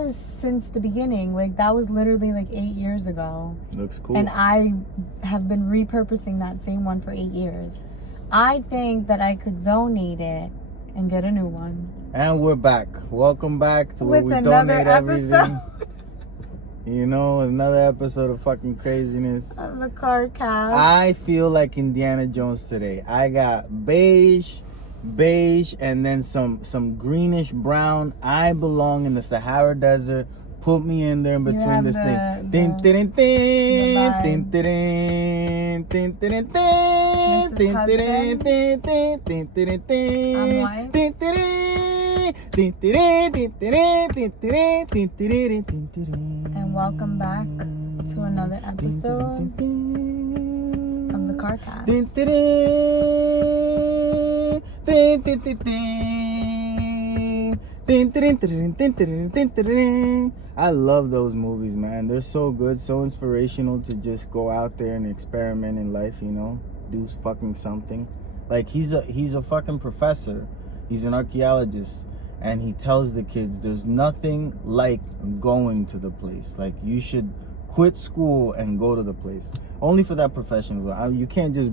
was since the beginning. Like, that was literally like 8 years ago. Looks cool. And I have been repurposing that same one for 8 years. I think that I could donate it and get a new one. And we're back. Welcome back to where we donate everything. You know, another episode of fucking craziness. Of the CarCast. I feel like Indiana Jones today. I got beige, and then some greenish brown. I belong in the Sahara Desert. Put me in there in between this thing. Tin tin tin tin tin tin tin tin tin tin tin tin tin And welcome back to another episode of the CarCast. I love those movies, man. They're so good, so inspirational to just go out there and experiment in life, you know, do fucking something. Like he's a fucking professor. He's an archaeologist, and he tells the kids there's nothing like going to the place. Like, you should quit school and go to the place. Only for that profession. You can't just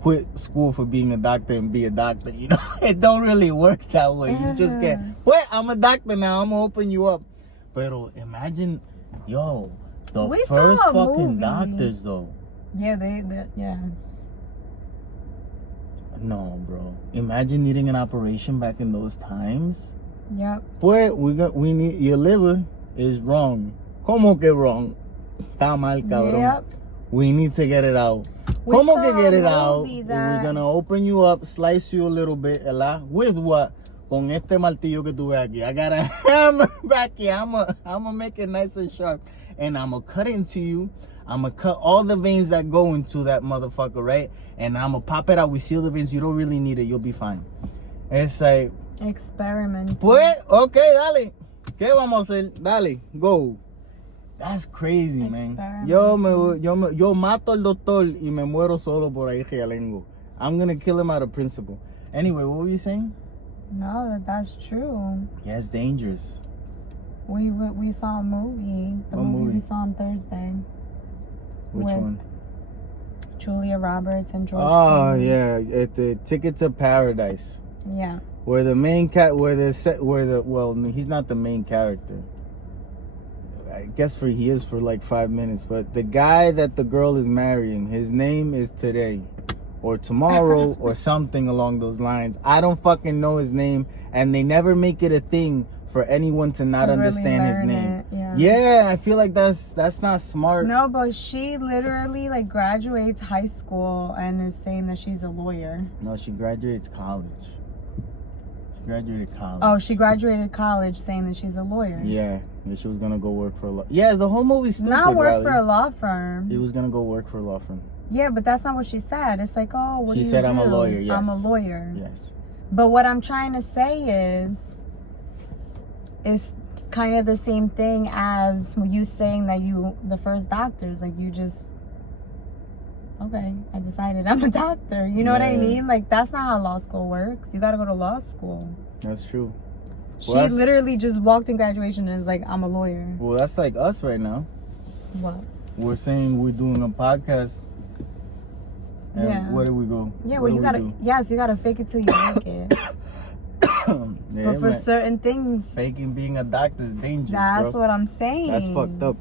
quit school for being a doctor and be a doctor, you know. It don't really work that way. You just can't. Well, I'm a doctor now, I'm gonna open you up. Pero imagine, yo, the first fucking doctors though. Yeah, they yes. No, bro. Imagine needing an operation back in those times. Yep. Pues we need, your liver is wrong. ¿Cómo que wrong? Está mal, cabrón. Yep. We need to get it out. ¿Cómo que get it out? We're gonna open you up, slice you a little bit, ¿verdad? With what? Con este martillo que tú ves aquí. I got a hammer back here. I'm gonna make it nice and sharp. And I'm gonna cut it into you. I'm gonna cut all the veins that go into that motherfucker, right? And I'm gonna pop it out. We seal the veins. You don't really need it. You'll be fine. It's like... Experiment. Pues, okay, dale. ¿Qué vamos a hacer? Dale, go. That's crazy, man. Yo mato al doctor y me muero solo por ahí realengo. I'm gonna kill him out of principle. Anyway, what were you saying? No, that's true. Yeah, it's dangerous. We saw a movie. The movie we saw on Thursday. Which one? Julia Roberts and George Clooney. Yeah, at the Ticket to Paradise. Yeah. Where the main well, he's not the main character. I guess he is for like 5 minutes, but the guy that the girl is marrying, his name is Today or Tomorrow or something along those lines. I don't fucking know his name, and they never make it a thing for anyone to not understand his name. Yeah, I feel like that's not smart. No, but she literally like graduates high school and is saying that she's a lawyer. No, she graduates college. Graduated college. Oh, she graduated college saying that she's a lawyer. Yeah, she was gonna go work for a law. Yeah, the whole movie's stupid. Not work for a law firm. He was gonna go work for a law firm. Yeah, but that's not what she said. It's like, oh, what do you do? She said, I'm a lawyer. Yes. I'm a lawyer. Yes. But what I'm trying to say is kind of the same thing as you saying that the first doctors, like, you just, okay, I decided I'm a doctor. You know what I mean? Like, that's not how law school works. You got to go to law school. That's true. She literally just walked in graduation and is like, I'm a lawyer. Well, that's like us right now. What? We're saying we're doing a podcast. And where do we go? Yeah, well, you gotta fake it till you make it. But for certain things, faking being a doctor is dangerous. That's what I'm saying. That's fucked up.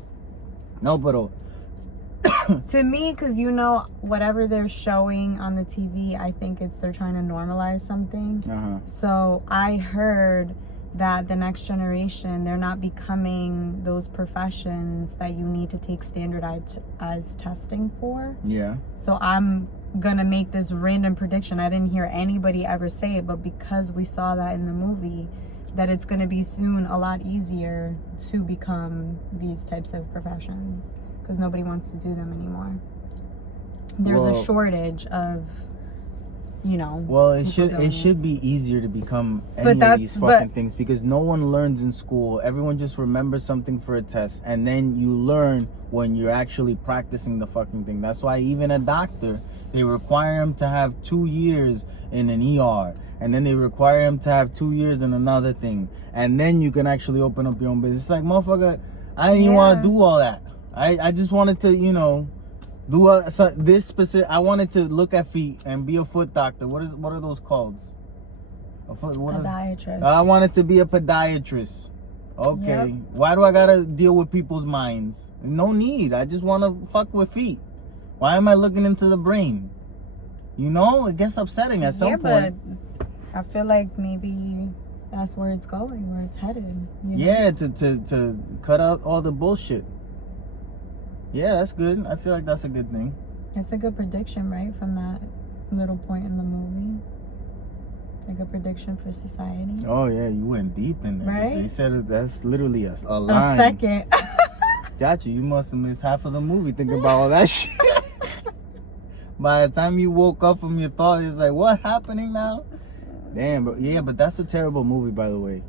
No, but to me, because whatever they're showing on the TV, I think they're trying to normalize something. So I heard that the next generation, they're not becoming those professions that you need to take standardized testing for. Yeah. So I'm gonna make this random prediction. I didn't hear anybody ever say it, but because we saw that in the movie, that it's gonna be soon a lot easier to become these types of professions because nobody wants to do them anymore. There's a shortage of, Well, it should be easier to become any of these fucking things because no one learns in school. Everyone just remembers something for a test, and then you learn when you're actually practicing the fucking thing. That's why even a doctor, they require him to have 2 years in an ER and then they require him to have 2 years in another thing, and then you can actually open up your own business. It's like, motherfucker, I didn't even want to do all that. I just wanted to, you know, do this specific. I wanted to look at feet and be a foot doctor. What are those called? Podiatrist. I wanted to be a podiatrist. Okay. Yep. Why do I gotta deal with people's minds? No need. I just want to fuck with feet. Why am I looking into the brain? You know, it gets upsetting at some point. But I feel like maybe that's where it's going, where it's headed. You know? Yeah, to cut out all the bullshit. Yeah, that's good. I feel like that's a good thing. It's a good prediction, right? From that little point in the movie. Like a prediction for society. Oh yeah, you went deep in there. Right? They said that's literally a line. A second. Gotcha, you must have missed half of the movie thinking about all that shit. By the time you woke up from your thought, it's like, what's happening now? Damn, bro. Yeah, but that's a terrible movie, by the way.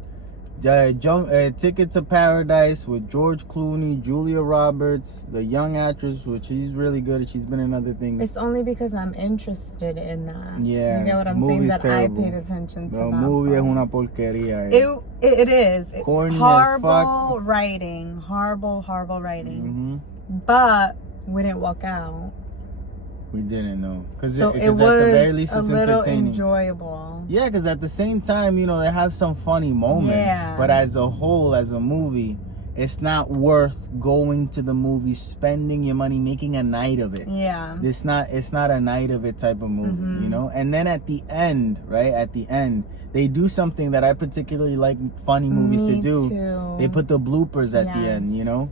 Ticket to Paradise with George Clooney, Julia Roberts, the young actress, which she's really good. She's been in other things. It's only because I'm interested in that. Yeah, you get what I'm saying? That terrible. I paid attention to the that. The movie es una porquería. It is. Corny horrible as fuck. writing. Horrible writing. Mm-hmm. But we didn't walk out. We didn't know, because so it was at the very least a it's little entertaining. Enjoyable. Yeah, because at the same time, you know, they have some funny moments. Yeah. But as a whole, as a movie, it's not worth going to the movie, spending your money, making a night of it. Yeah. It's not a night of it type of movie, mm-hmm. you know. And then at the end, right? At the end, they do something that I particularly like funny movies to do. Too. They put the bloopers at the end, you know,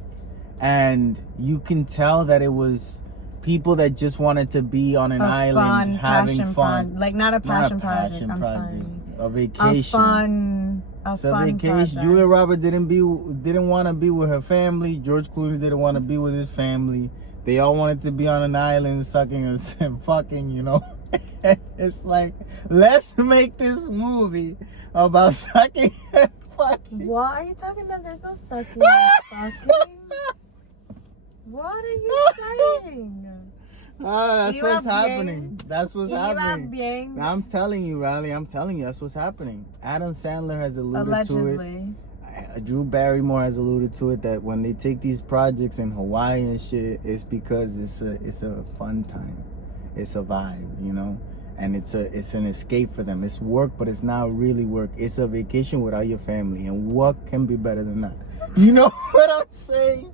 and you can tell that it was people that just wanted to be on an island having fun. Like not a passion project. I'm sorry. A vacation. A fun vacation. Project. Julia Roberts didn't want to be with her family. George Clooney didn't want to be with his family. They all wanted to be on an island sucking and fucking, you know. It's like, let's make this movie about sucking and fucking. What are you talking about? There's no sucking and fucking. What are you saying? That's what's happening. That's what's happening. Bien. I'm telling you, Riley. I'm telling you, that's what's happening. Adam Sandler has alluded to it. Drew Barrymore has alluded to it, that when they take these projects in Hawaii and shit, it's because it's a fun time. It's a vibe, you know, and it's an escape for them. It's work, but it's not really work. It's a vacation without your family, and what can be better than that? You know what I'm saying?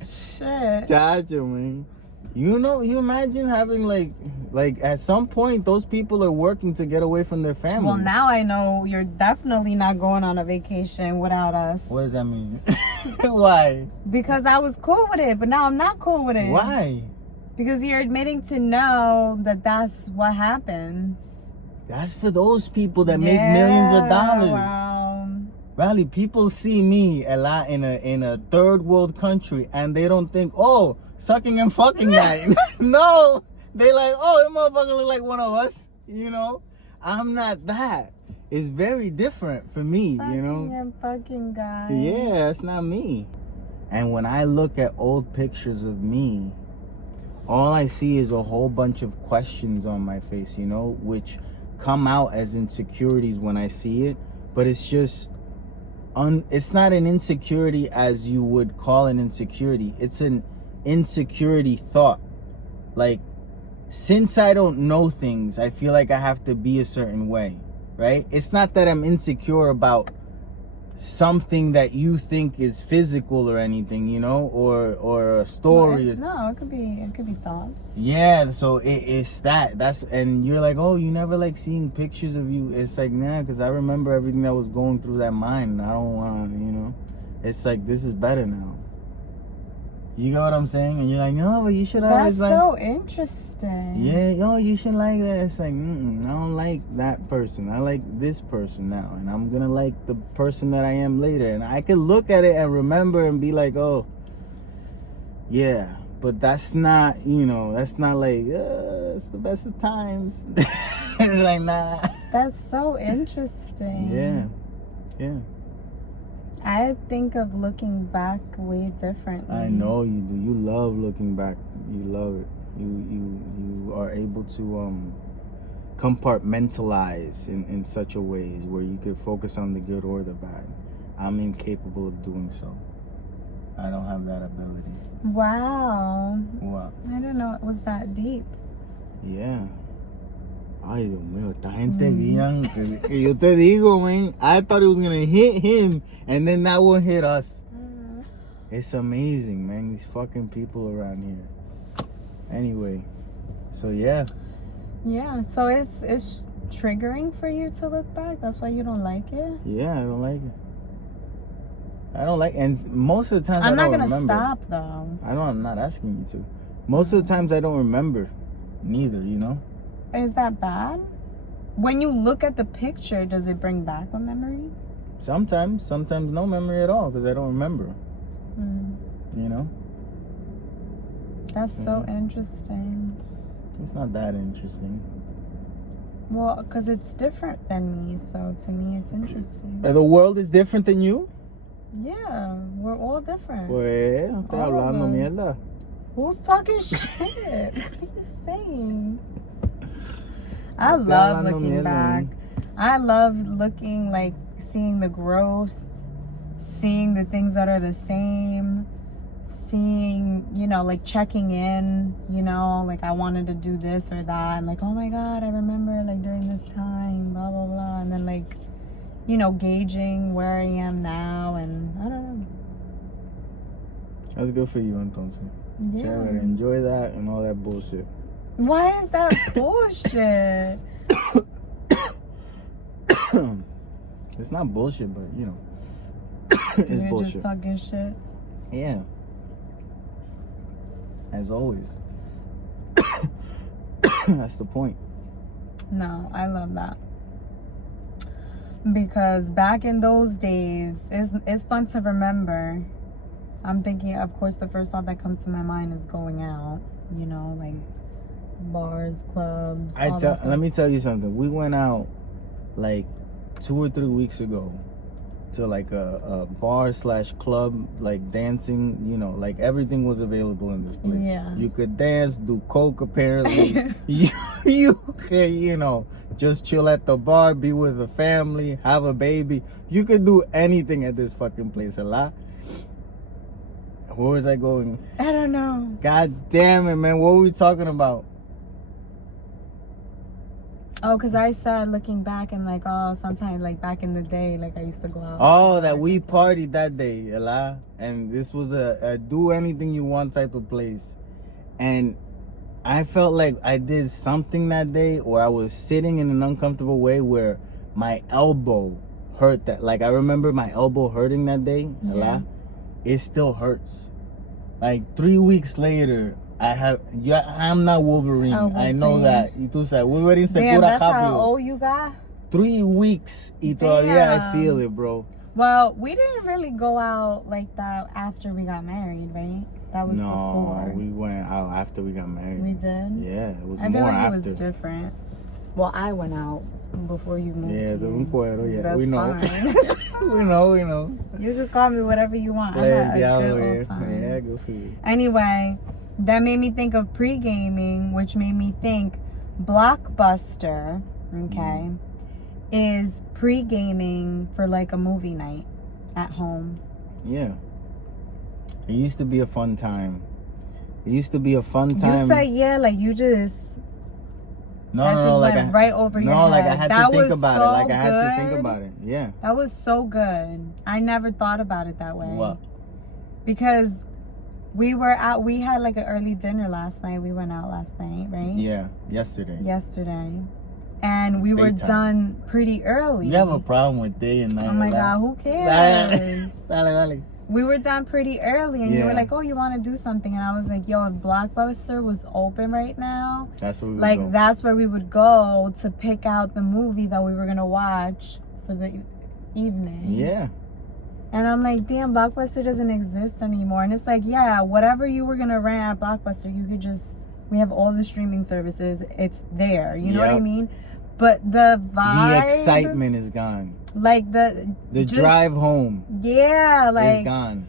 Shit. Gotcha, man. You know, you imagine having like at some point those people are working to get away from their families. Well, now I know you're definitely not going on a vacation without us. What does that mean? Why? Because I was cool with it, but now I'm not cool with it. Why? Because you're admitting to know that that's what happens. That's for those people that make millions of dollars. Wow. Riley, people see me a lot in a third world country, and they don't think, oh, sucking and fucking night. No, they like, oh, that motherfucker look like one of us. You know, I'm not that. It's very different for me. Sucking you know, and fucking guy. Yeah, it's not me. And when I look at old pictures of me, all I see is a whole bunch of questions on my face. You know, which come out as insecurities when I see it, but it's just. It's not an insecurity as you would call an insecurity. It's an insecurity thought. Like, since I don't know things, I feel like I have to be a certain way, right? It's not that I'm insecure about something that you think is physical or anything, you know, or a story. No, it could be thoughts. Yeah, so it's that's, and you're like, oh, you never like seeing pictures of you. It's like, nah, because I remember everything that was going through that mind, and I don't want to, you know. It's like, this is better now. You get what I'm saying? And you're like, no, but you should always That's like. so interesting. Yeah, you should like that. It's like, I don't like that person. I like this person now, and I'm gonna like the person that I am later. And I could look at it and remember and be like, oh, yeah. But that's not, you know, that's not like, it's the best of times. It's like, nah. That's so interesting. Yeah. I think of looking back way differently. I know you do. You love looking back. You love it. You are able to compartmentalize in such a way where you could focus on the good or the bad. I'm incapable of doing so. I don't have that ability. Wow. What? I didn't know it was that deep. Yeah. Ay, Dios mío, esta gente guían. Que yo te digo, man, I thought it was gonna hit him, and then that one hit us. It's amazing, man, these fucking people around here. Anyway, so yeah. Yeah, so it's triggering for you to look back? That's why you don't like it? Yeah, I don't like it. I don't like, and most of the times I'm I don't not gonna remember. stop though. I'm not asking you to. Most of the times I don't remember neither, you know? Is that bad? When you look at the picture, does it bring back a memory? Sometimes no memory at all because I don't remember. You know? That's so interesting. It's not that interesting. Well, because it's different than me, so to me it's interesting. The world is different than you? Yeah, we're all different. Pues, estoy All of hablando us. mierda. Who's talking shit? What are you saying? I Estoy love hablando looking mierda, back. man. I love looking, like, seeing the growth, seeing the things that are the same, seeing, you know, like checking in, you know, like I wanted to do this or that, and like, oh my God, I remember like during this time, blah, blah, blah. And then like, you know, gauging where I am now, and I don't know. That's good for you, entonces. Yeah. Chévere, enjoy that and all that bullshit. Why is that bullshit? It's not bullshit, but you know, it's You're bullshit. just talking shit. Yeah. As always. That's the point. No, I love that. Because back in those days, it's fun to remember. I'm thinking, of course, the first thought that comes to my mind is going out. You know, like bars, clubs. all that stuff. Let me tell you something. We went out like 2 or 3 weeks ago to like a bar / club, like dancing, you know, like everything was available in this place. Yeah. You could dance, do coke apparently. you could, you know, just chill at the bar, be with the family, have a baby. You could do anything at this fucking place. A lot. Where was I going? I don't know. God damn it, man. What were we talking about? Oh, because I said looking back and like, oh, sometimes like back in the day, like I used to go out. Oh, that we partied that day, Ella. And this was a do anything you want type of place. And I felt like I did something that day, or I was sitting in an uncomfortable way where my elbow hurt. That, like, I remember my elbow hurting that day, Ella. It still hurts. Like 3 weeks later, I'm not Wolverine. Oh, I know that. Y tú sabes, Wolverine se Damn, cura that's how rápido. old you got? 3 weeks y todavía I feel it, bro. Well, we didn't really go out like that after we got married, right? That was before. No, we went out after we got married. We did? Yeah, it was I feel more like after. it was different. Well, I went out before you moved. Yeah, to so un cuero, yeah. That's We know. fine. we know. You can call me whatever you want. I Play had el a diablo, good old time. yeah, good for you. Anyway, that made me think of pre-gaming, which made me think Blockbuster, okay, is pre-gaming for like a movie night at home. Yeah. It used to be a fun time. You said yeah, like you just... No, like went right over your head. No, like I had That to think was about so it. Like I had to think good. about it. Yeah. That was so good. I never thought about it that way. What? Because we were out, we had like an early dinner last night. We went out last night, right? Yeah, yesterday. And we were daytime. done pretty early. You have a problem with day and night. Oh my God, who cares? Dale. We were done pretty early, and you were like, oh, you want to do something? And I was like, yo, if Blockbuster was open right now, that's where we would like go. That's where we would go to pick out the movie that we were going to watch for the evening. Yeah. And I'm like, damn, Blockbuster doesn't exist anymore. And it's like, yeah, whatever you were going to rent at Blockbuster, you could just, we have all the streaming services. It's there. You know what I mean? But the vibe. The excitement is gone. Like the drive home. Yeah, like is gone.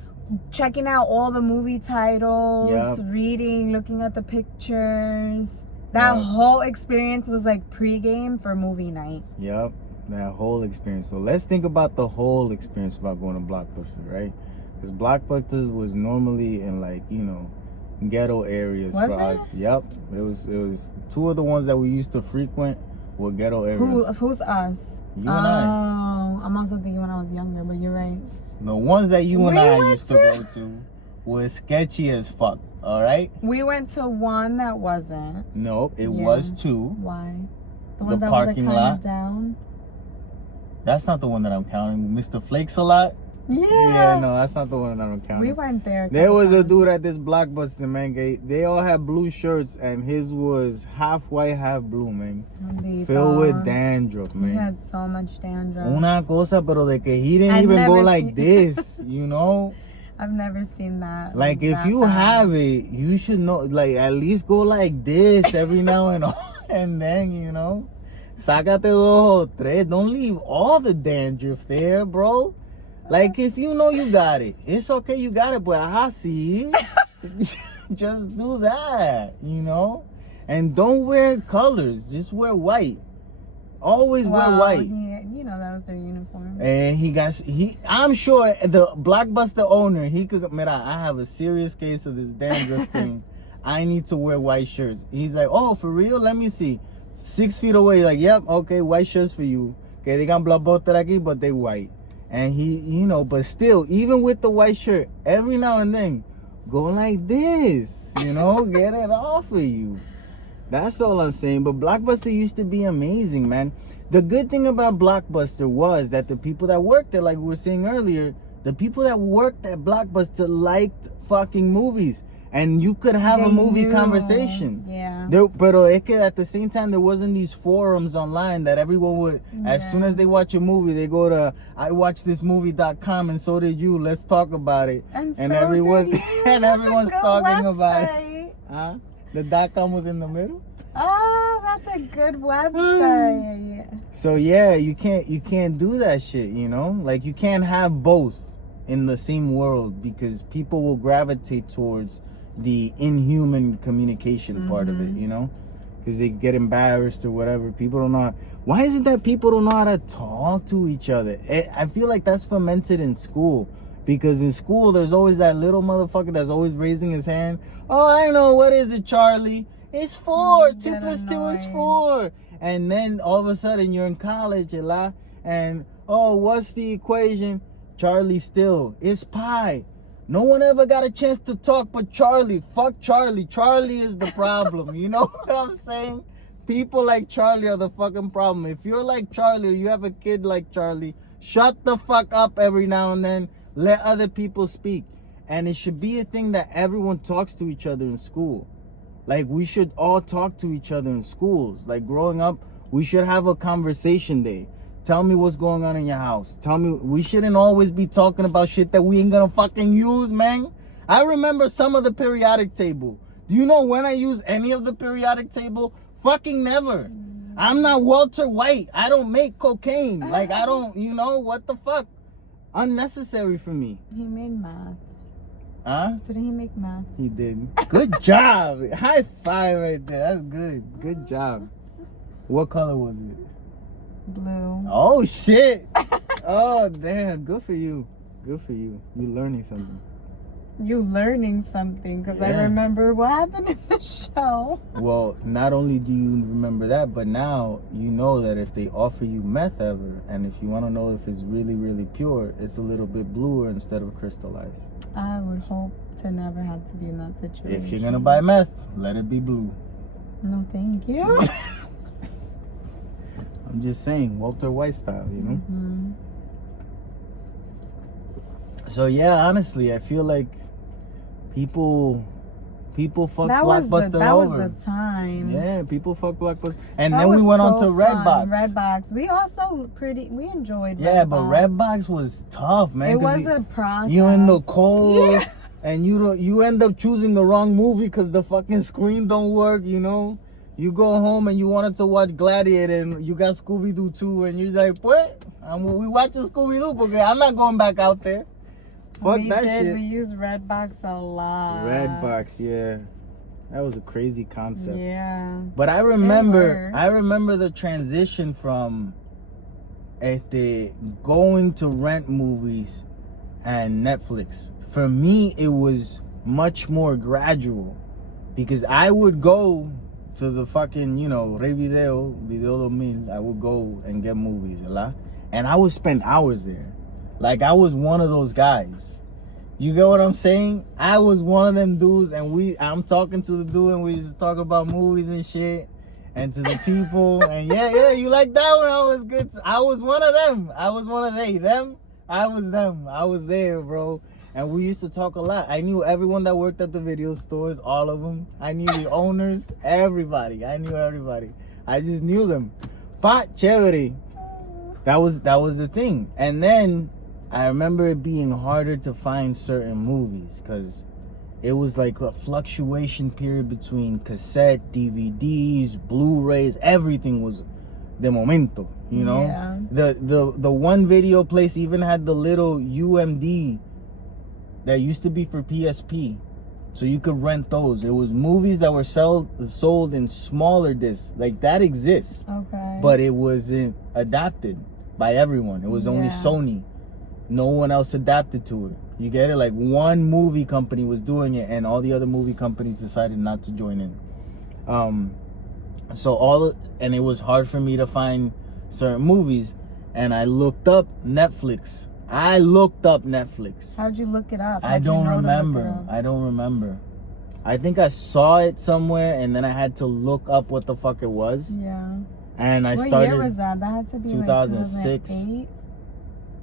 Checking out all the movie titles, reading, looking at the pictures. That whole experience was like pre-game for movie night. Yep, that whole experience. So let's think about the whole experience about going to Blockbuster, right? Because Blockbuster was normally in like, you know, ghetto areas for us. Yep, it was two of the ones that we used to frequent were ghetto areas. Who's us? You and I. Oh, I'm also thinking when I was younger, but you're right. The ones that you and I used to go to were sketchy as fuck. All right. We went to one that wasn't. Nope, it was two. Why? The one that parking was, like, lot down. That's not the one that I'm counting. Mr. Flakes a lot. Yeah. Yeah, no, that's not the one that I'm counting. We went there. There was a dude at this Blockbuster, man. They all had blue shirts, and his was half white, half blue, man. Filled with dandruff, man. He had so much dandruff. Una cosa, pero de que he didn't even go like this, you know? I've never seen that. Like, if you have it, you should know, like, at least go like this every now and then, you know? Sácate dos o tres. Don't leave all the dandruff there, bro. Like, if you know you got it, it's okay, you got it, but I see. Just do that, you know? And don't wear colors, just wear white. Always wear white. You know, that was their uniform. And I'm sure the Blockbuster owner, he could, mira, I have a serious case of this dandruff thing. I need to wear white shirts. He's like, oh, for real? Let me see. 6 feet away, like, yep, okay, white shirts for you. Okay, they got Blockbuster aquí, but they white. And he, you know, but still, even with the white shirt, every now and then, go like this, you know, get it off of you. That's all I'm saying. But Blockbuster used to be amazing, man. The good thing about Blockbuster was that the people that worked there, like we were saying earlier, the people that worked at Blockbuster liked fucking movies. And you could have a movie conversation. Yeah. Pero es que at the same time, there wasn't these forums online that everyone would, as soon as they watch a movie, they go to iwatchthismovie.com and so did you. Let's talk about it. And everyone's talking about it. Huh? The .com was in the middle? Oh, that's a good website. So yeah, you can't do that shit, you know? Like, you can't have both in the same world because people will gravitate towards the inhuman communication part of it, you know, because they get embarrassed or whatever. People don't know why is it that people don't know how to talk to each other? I feel like that's fermented in school, because in school there's always that little motherfucker that's always raising his hand. Oh, I know, what is it, Charlie? It's 4. 2 plus 2 is 4. And then all of a sudden you're in college, and oh, what's the equation? Charlie still, it's pi. No one ever got a chance to talk but Charlie. Fuck Charlie. Charlie is the problem. You know what I'm saying? People like Charlie are the fucking problem. If you're like Charlie or you have a kid like Charlie, shut the fuck up every now and then. Let other people speak. And it should be a thing that everyone talks to each other in school. Like, we should all talk to each other in schools. Like, growing up, we should have a conversation day. Tell me what's going on in your house. Tell me, we shouldn't always be talking about shit that we ain't gonna fucking use, man. I remember some of the periodic table. Do you know when I use any of the periodic table? Fucking never. I'm not Walter White. I don't make cocaine. Like, I don't, you know, what the fuck? Unnecessary for me. He made math. Huh? Didn't he make math? He did. Good job. High five right there. That's good. Good job. What color was it? Blue. Oh shit. Oh damn. Good for you. Good for you. You learning something. You learning something, because I remember what happened in the show. Well, not only do you remember that, but now you know that if they offer you meth ever, and if you want to know if it's really, really pure, it's a little bit bluer instead of crystallized. I would hope to never have to be in that situation. If you're gonna buy meth, let it be blue. No, thank you. I'm just saying, Walter White style, you know? So yeah, honestly, I feel like people fuck Blockbuster over. That was the time. Yeah, people fuck Blockbuster. And then we went on to Redbox. Redbox. We also we enjoyed Redbox. Yeah, but Redbox was tough, man. It was a process. You in the cold, and you end up choosing the wrong movie because the fucking screen don't work, you know? You go home and you wanted to watch Gladiator and you got Scooby-Doo too, and you're like, what? We watching Scooby-Doo because I'm not going back out there. Fuck that shit. We used Redbox a lot. Redbox, yeah. That was a crazy concept. Yeah. But I remember the transition from going to rent movies and Netflix. For me, it was much more gradual because I would go to the fucking, Rey Video 2000. I would go and get movies, and I would spend hours there. Like, I was one of those guys. You get what I'm saying? I was one of them dudes, and I'm talking to the dude, and we just talk about movies and shit, and to the people, and yeah, you like that one? I was good. I was one of them. I was one of them. I was them. I was there, bro. And we used to talk a lot. I knew everyone that worked at the video stores, all of them. I knew the owners, everybody. I knew everybody. I just knew them. But chévere. That was the thing. And then I remember it being harder to find certain movies because it was like a fluctuation period between cassette, DVDs, Blu-rays. Everything was de momento, Yeah. The one video place even had the little UMD that used to be for PSP, so you could rent those. It was movies that were sold in smaller discs. Like, that exists. Okay. But it wasn't adapted by everyone. It was only Sony. No one else adapted to it. You get it? Like, one movie company was doing it, and all the other movie companies decided not to join in. And it was hard for me to find certain movies, and I looked up Netflix. How'd you look it up? I don't remember. I think I saw it somewhere, and then I had to look up what the fuck it was. Yeah. And I what started. What year was that? That had to be 2006. Like 2008?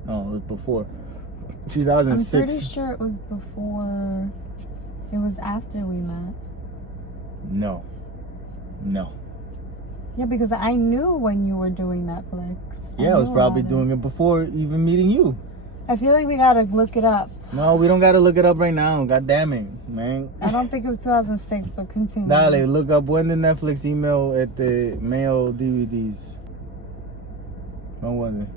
No, it was before. 2006. I'm pretty sure it was before. It was after we met. No. Yeah, because I knew when you were doing Netflix. Yeah, I was probably doing it before even meeting you. I feel like we gotta look it up. No, we don't gotta look it up right now. God damn it, man. I don't think it was 2006, but continue. Dale, look up when did Netflix email mail DVDs. When was it?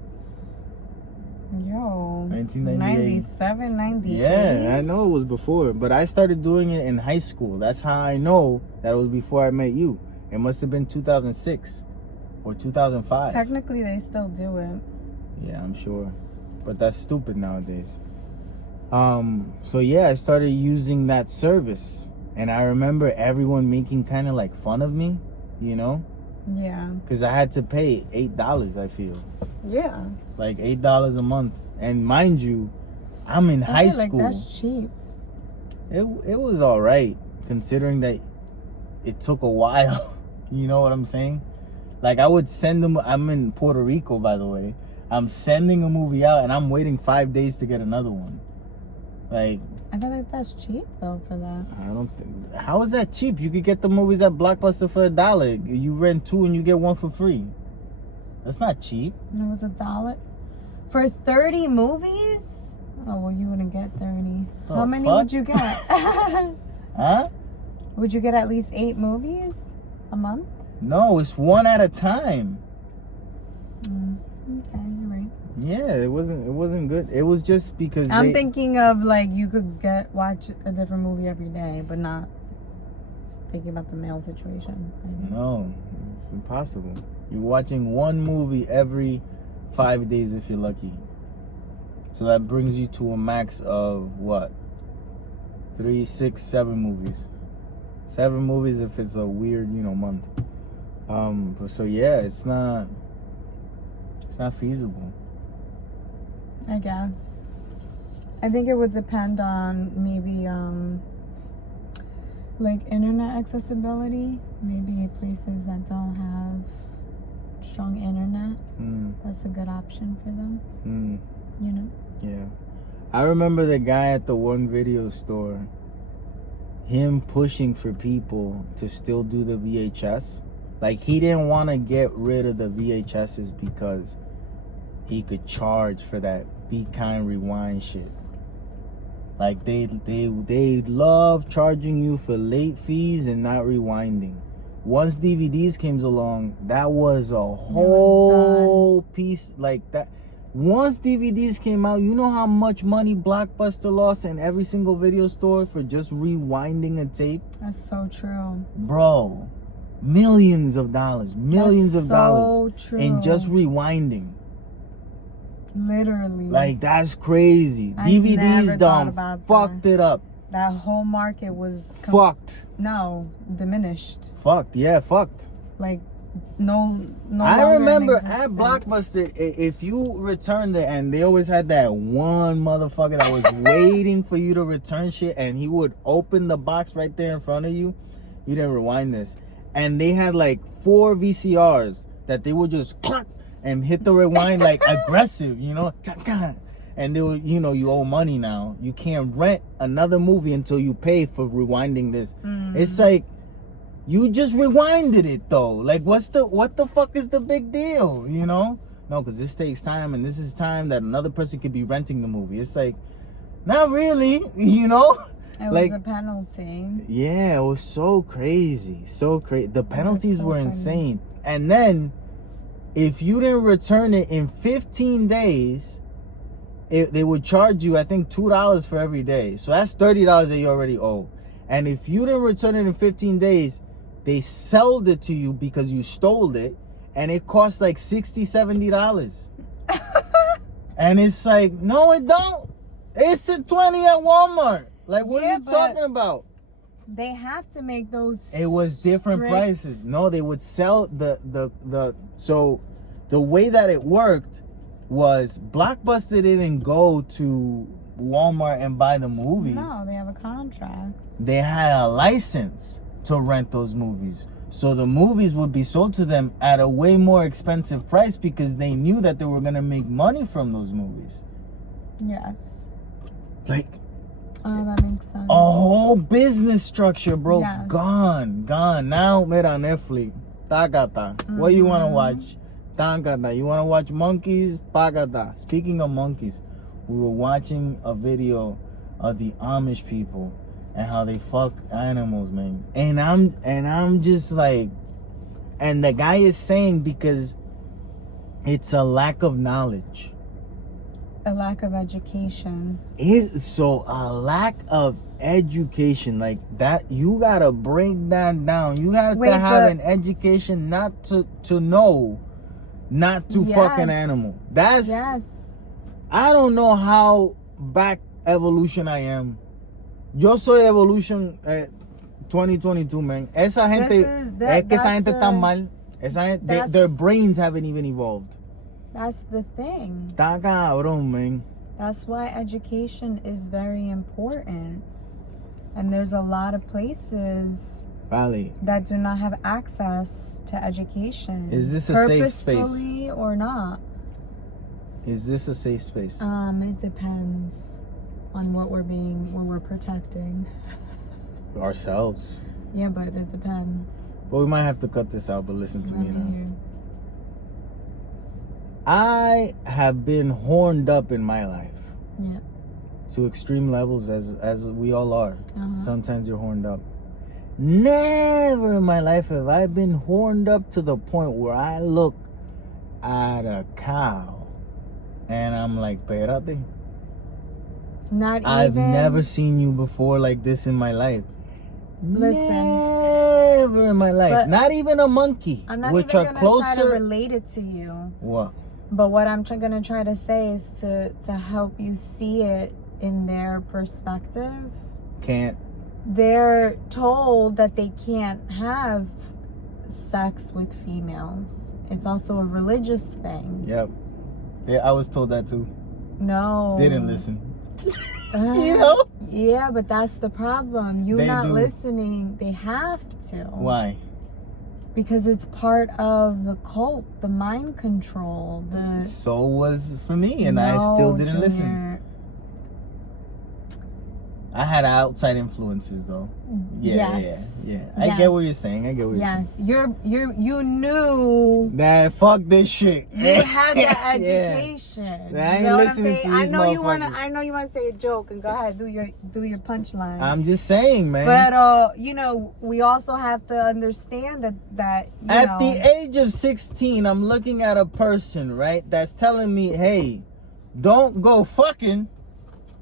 Yo. 1998. 97, 98. Yeah, I know it was before, but I started doing it in high school. That's how I know that it was before I met you. It must have been 2006 or 2005. Technically, they still do it. Yeah, I'm sure. But that's stupid nowadays. So yeah, I started using that service. And I remember everyone making kind of like fun of me, Yeah. Because I had to pay $8, I feel. Yeah. Like $8 a month. And mind you, I'm in high school. Like, that's cheap. It was all right, considering that it took a while. You know what I'm saying? Like, I would send them. I'm in Puerto Rico, by the way. I'm sending a movie out, and I'm waiting 5 days to get another one. Like, I don't think that's cheap though for that. I don't think. How is that cheap? You could get the movies at Blockbuster for $1. You rent 2 and you get 1 for free. That's not cheap. And it was $1 for 30 movies. Oh well, you wouldn't get 30. How many would you get? Huh? Would you get at least 8 movies a month? No, it's one at a time. Okay, you're right. Yeah, it wasn't good. It was just because I'm thinking of like you could watch a different movie every day, but not thinking about the mail situation. No, it's impossible. You're watching one movie every 5 days if you're lucky. So that brings you to a max of what? 3, 6, 7 movies. 7 movies if it's a weird, month. So yeah, it's not feasible. I guess. I think it would depend on maybe like internet accessibility. Maybe places that don't have strong internet. That's a good option for them. Yeah. I remember the guy at the one video store, him pushing for people to still do the VHS. Like, he didn't want to get rid of the VHSs because he could charge for that Be Kind Rewind shit. Like, they love charging you for late fees and not rewinding. Once DVDs came along, that was a whole piece like that. Once DVDs came out, you know how much money Blockbuster lost in every single video store for just rewinding a tape? That's so true. Bro, millions of dollars True. in just rewinding. Literally. Like, that's crazy. I DVDs never done thought about fucked that. it up. That whole market was Fucked. No, diminished. Fucked, yeah, fucked. Like, no I longer remember in at existence. Blockbuster, if you returned it, and they always had that one motherfucker that was waiting for you to return shit, and he would open the box right there in front of you. You didn't rewind this. And they had like 4 VCRs that they would just clack and hit the rewind like aggressive, you know? And they would, you know, you owe money now. You can't rent another movie until you pay for rewinding this. It's like, you just rewinded it though. Like, what the fuck is the big deal, you know? No, because this takes time, and this is time that another person could be renting the movie. It's like, not really, you know? It like, was a penalty. Yeah, it was so crazy. So crazy. The penalties so were funny. insane. And then, if you didn't return it in 15 days, they would charge you, I think, $2 for every day. So that's $30 that you already owe. And if you didn't return it in 15 days, they sold it to you because you stole it, and it costs like $60, $70. And it's like, no, it don't. It's a $20 at Walmart. Like, what are you talking about? They have to make those. It was different prices. No, they would sell so the way that it worked was Blockbuster didn't go to Walmart and buy the movies. No, they have a contract. They had a license to rent those movies. So the movies would be sold to them at a way more expensive price because they knew that they were going to make money from those movies. Yes. Like, oh, that makes sense. a whole business structure, bro. Yes. Gone. Now, mira, Netflix. Tagata. What you want to watch? Tagata. You want to watch monkeys? Pagata. Speaking of monkeys, we were watching a video of the Amish people and how they fuck animals, man. And I'm just like, and the guy is saying because it's a lack of knowledge. A lack of education. So a lack of education, like that, you gotta break that down. You gotta have an education not to know not to fuck an animal. That's I don't know how back evolution I am. Yo soy evolution 2022, man. Esa gente es que esa gente está mal. Esa gente, their brains haven't even evolved. That's the thing. Está cabrón, man. That's why education is very important. And there's a lot of places that do not have access to education. Is this a safe space? Purposefully or not? Is this a safe space? It depends on what we're protecting. Ourselves. Yeah, but it depends. But we might have to cut this out, but listen to me now. Here. I have been horned up in my life. Yeah. To extreme levels, as we all are. Sometimes you're horned up. Never in my life have I been horned up to the point where I look at a cow and I'm like, espérate. I've never seen you before like this in my life. Listen. Never in my life. Not even a monkey. I'm not which even are gonna closer. try to relate it to you. What? But what I'm gonna try to say is to help you see it in their perspective. Can't. They're told that they can't have sex with females. It's also a religious thing. Yep. Yeah, I was told that too. No. They didn't listen. You know? Yeah, but that's the problem. You're not listening. They have to. Why? Because it's part of the cult, the mind control. So was for me, and I still didn't listen. I had outside influences though. Yeah. I get what you're saying. You knew that fuck this shit. You had the education. I ain't listening to these I know you motherfuckers. you wanna say a joke and go ahead, do your punchline. I'm just saying, man. But we also have to understand that at the age of 16, I'm looking at a person, right, that's telling me, hey, don't go fucking.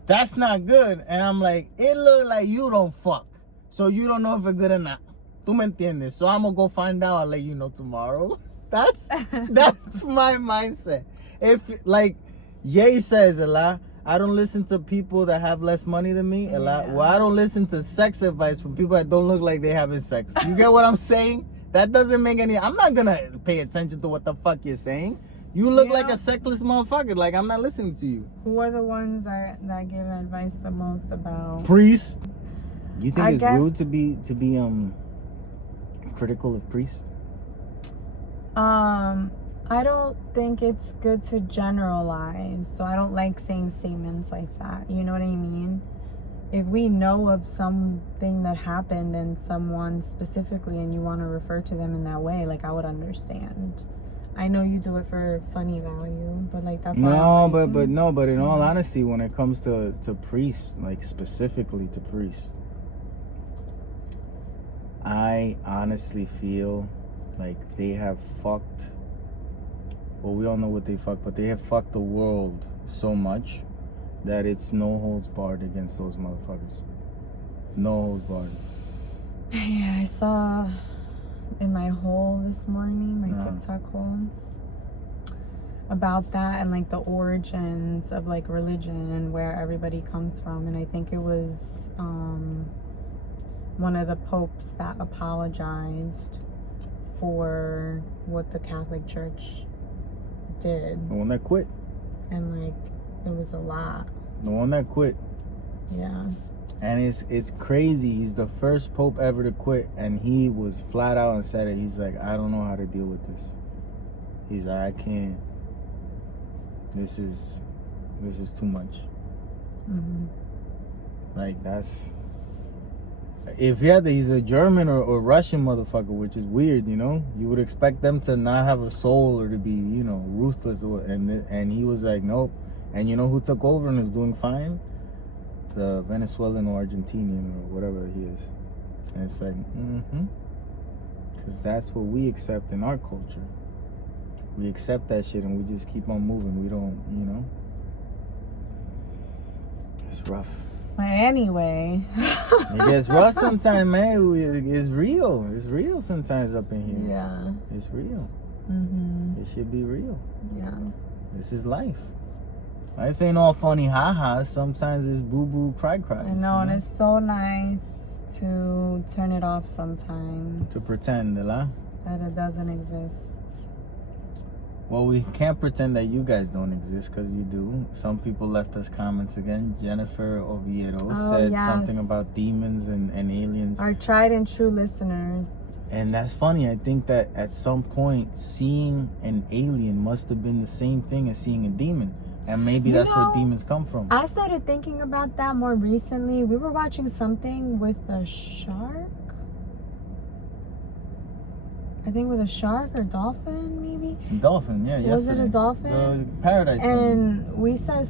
That's not good. And I'm like, it look like you don't fuck. So you don't know if it's good or not. Tú me entiendes? So I'm going to go find out. I'll let you know tomorrow. That's my mindset. If, like, Ye says a lot, I don't listen to people that have less money than me a lot. Well, I don't listen to sex advice from people that don't look like they having sex. You get what I'm saying? That doesn't make any... I'm not going to pay attention to what the fuck you're saying. You look like a sexless motherfucker. Like, I'm not listening to you. Who are the ones that give advice the most about... Priest. You think it's rude to be critical of priest? I don't think it's good to generalize. So I don't like saying statements like that. You know what I mean? If we know of something that happened and someone specifically and you want to refer to them in that way, like, I would understand. I know you do it for funny value, but like that's why but in all honesty, when it comes to priests, like specifically to priests, I honestly feel like they have fucked. Well, we all know what they fucked, but they have fucked the world so much that it's no holds barred against those motherfuckers. No holds barred. Yeah, I saw in my hole this morning, my TikTok hole, about that and like the origins of like religion and where everybody comes from. And I think it was one of the popes that apologized for what the Catholic Church did. The one that quit. And like it was a lot. The one that quit. Yeah. And it's crazy. He's the first pope ever to quit, and he was flat out and said it. He's like, I don't know how to deal with this. He's like, I can't. This is too much. Mm-hmm. Like, that's... If he's a German or Russian motherfucker, which is weird, you know? You would expect them to not have a soul or to be, you know, ruthless. And he was like, nope. And you know who took over and is doing fine? The Venezuelan or Argentinian or whatever he is. And it's like, because that's what we accept in our culture. We accept that shit and we just keep on moving. We don't, you know. It's rough. But anyway. It gets rough sometimes, man. It's real. It's real sometimes up in here. Yeah. It's real. Mm-hmm. It should be real. Yeah. This is life. Life ain't all funny ha-has. Sometimes it's boo-boo cries. I know, and it's so nice to turn it off sometimes. To pretend, that it doesn't exist. Well, we can't pretend that you guys don't exist, because you do. Some people left us comments again. Jennifer Oviedo said something about demons and aliens. Our tried and true listeners. And that's funny. I think that at some point, seeing an alien must have been the same thing as seeing a demon. And maybe that's where demons come from. I started thinking about that more recently. We were watching something with a shark. I think with a shark or dolphin, maybe. Dolphin, yeah. Was it a dolphin? The paradise. And we said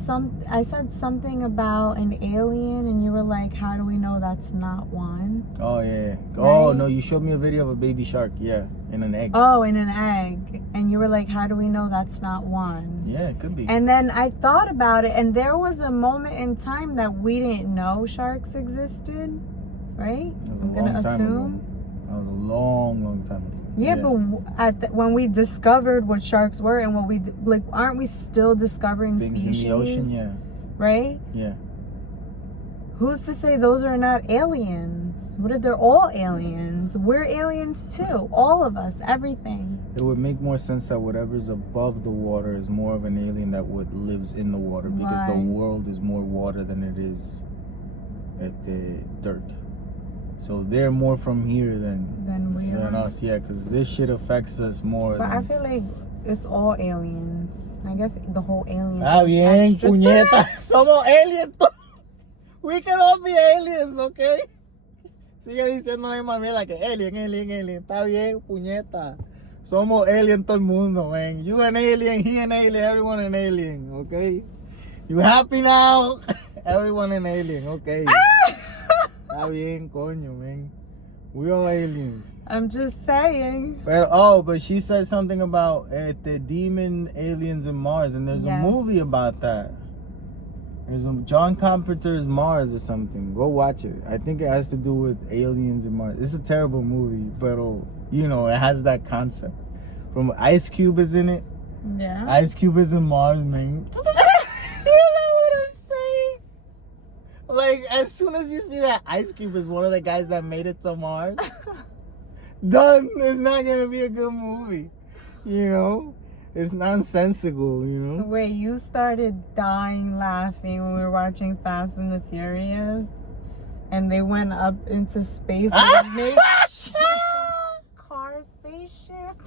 I said something about an alien, and you were like, "How do we know that's not one?" Oh yeah. Right? Oh no, you showed me a video of a baby shark. Yeah, in an egg. Oh, in an egg, and you were like, "How do we know that's not one?" Yeah, it could be. And then I thought about it, and there was a moment in time that we didn't know sharks existed, right? I'm gonna assume. That was a long time ago. Yeah, but when we discovered what sharks were and what we like, aren't we still discovering things species in the ocean? Yeah. Right? Yeah. Who's to say those are not aliens? What if they're all aliens? We're aliens too. All of us, everything. It would make more sense that whatever's above the water is more of an alien that lives in the water, because the world is more water than it is at the dirt. So they're more from here than us, yeah, because this shit affects us more. But I feel like it's all aliens. I guess the whole alien. Ah, bien, puñeta. Somos aliens. We can all be aliens, okay? Sigue diciendo la misma mierda que alien. Está bien, puñeta. Somos alien todo el mundo, man. You an alien, he an alien, everyone an alien, okay? You happy now? Everyone an alien, okay? Está bien, coño, man. We all aliens. I'm just saying. But she said something about the demon aliens in Mars, and there's a movie about that. There's John Carpenter's Mars or something. Go watch it. I think it has to do with aliens in Mars. It's a terrible movie, but you know, it has that concept. From Ice Cube is in it. Yeah. Ice Cube is in Mars, man. You know what I'm saying? Like, as soon as you see that Ice Cube is one of the guys that made it to Mars, done. It's not gonna be a good movie. You know? It's nonsensical, you know? Wait, you started dying laughing when we were watching Fast and the Furious, and they went up into space and made car spaceship.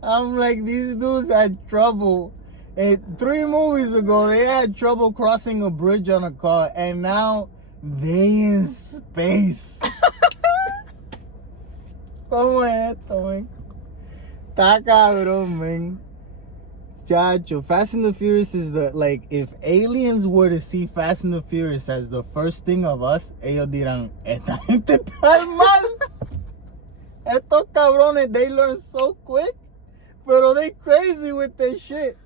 I'm like, these dudes had trouble. 3 movies ago, they had trouble crossing a bridge on a car, and now they in space. ¿Cómo es esto, man? Está cabrón, man. Chacho, Fast and the Furious is like, if aliens were to see Fast and the Furious as the first thing of us, ellos dirán, esta gente está mal. Estos cabrones, they learn so quick, pero they crazy with their shit.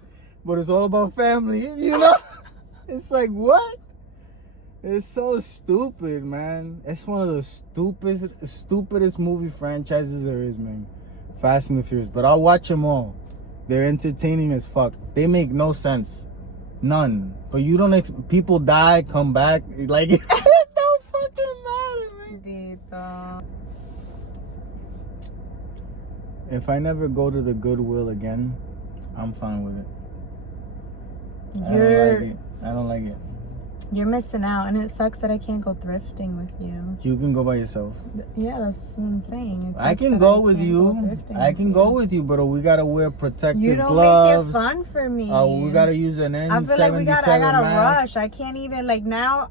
But it's all about family, you know? It's like, what? It's so stupid, man. It's one of the stupidest movie franchises there is, man. Fast and the Furious. But I'll watch them all. They're entertaining as fuck. They make no sense. None. But you don't people die, come back. Like, it don't fucking matter, man. If I never go to the GoodWill again, I'm fine with it. I don't like it. You're missing out, and it sucks that I can't go thrifting with you. You can go by yourself. Yeah, that's what I'm saying. I can go with you. I can go with you, but we gotta wear protective gloves. You don't make it fun for me. We gotta use an N77 I feel like I gotta mask. rush. I can't even, like, now.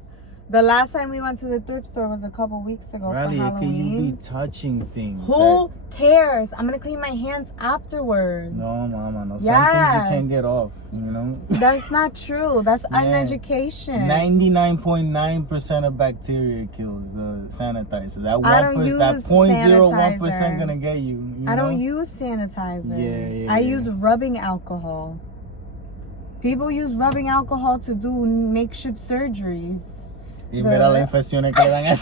The last time we went to the thrift store was a couple weeks ago for Halloween. You be touching things. Who cares? I'm gonna clean my hands afterwards. No, mama, no. Some things you can't get off, you know? That's not true. That's uneducation. 99.9% of bacteria kills the sanitizer. That 0.01% gonna get you. I don't use sanitizer. Yeah. I use rubbing alcohol. People use rubbing alcohol to do makeshift surgeries. Y mira las infecciones que dan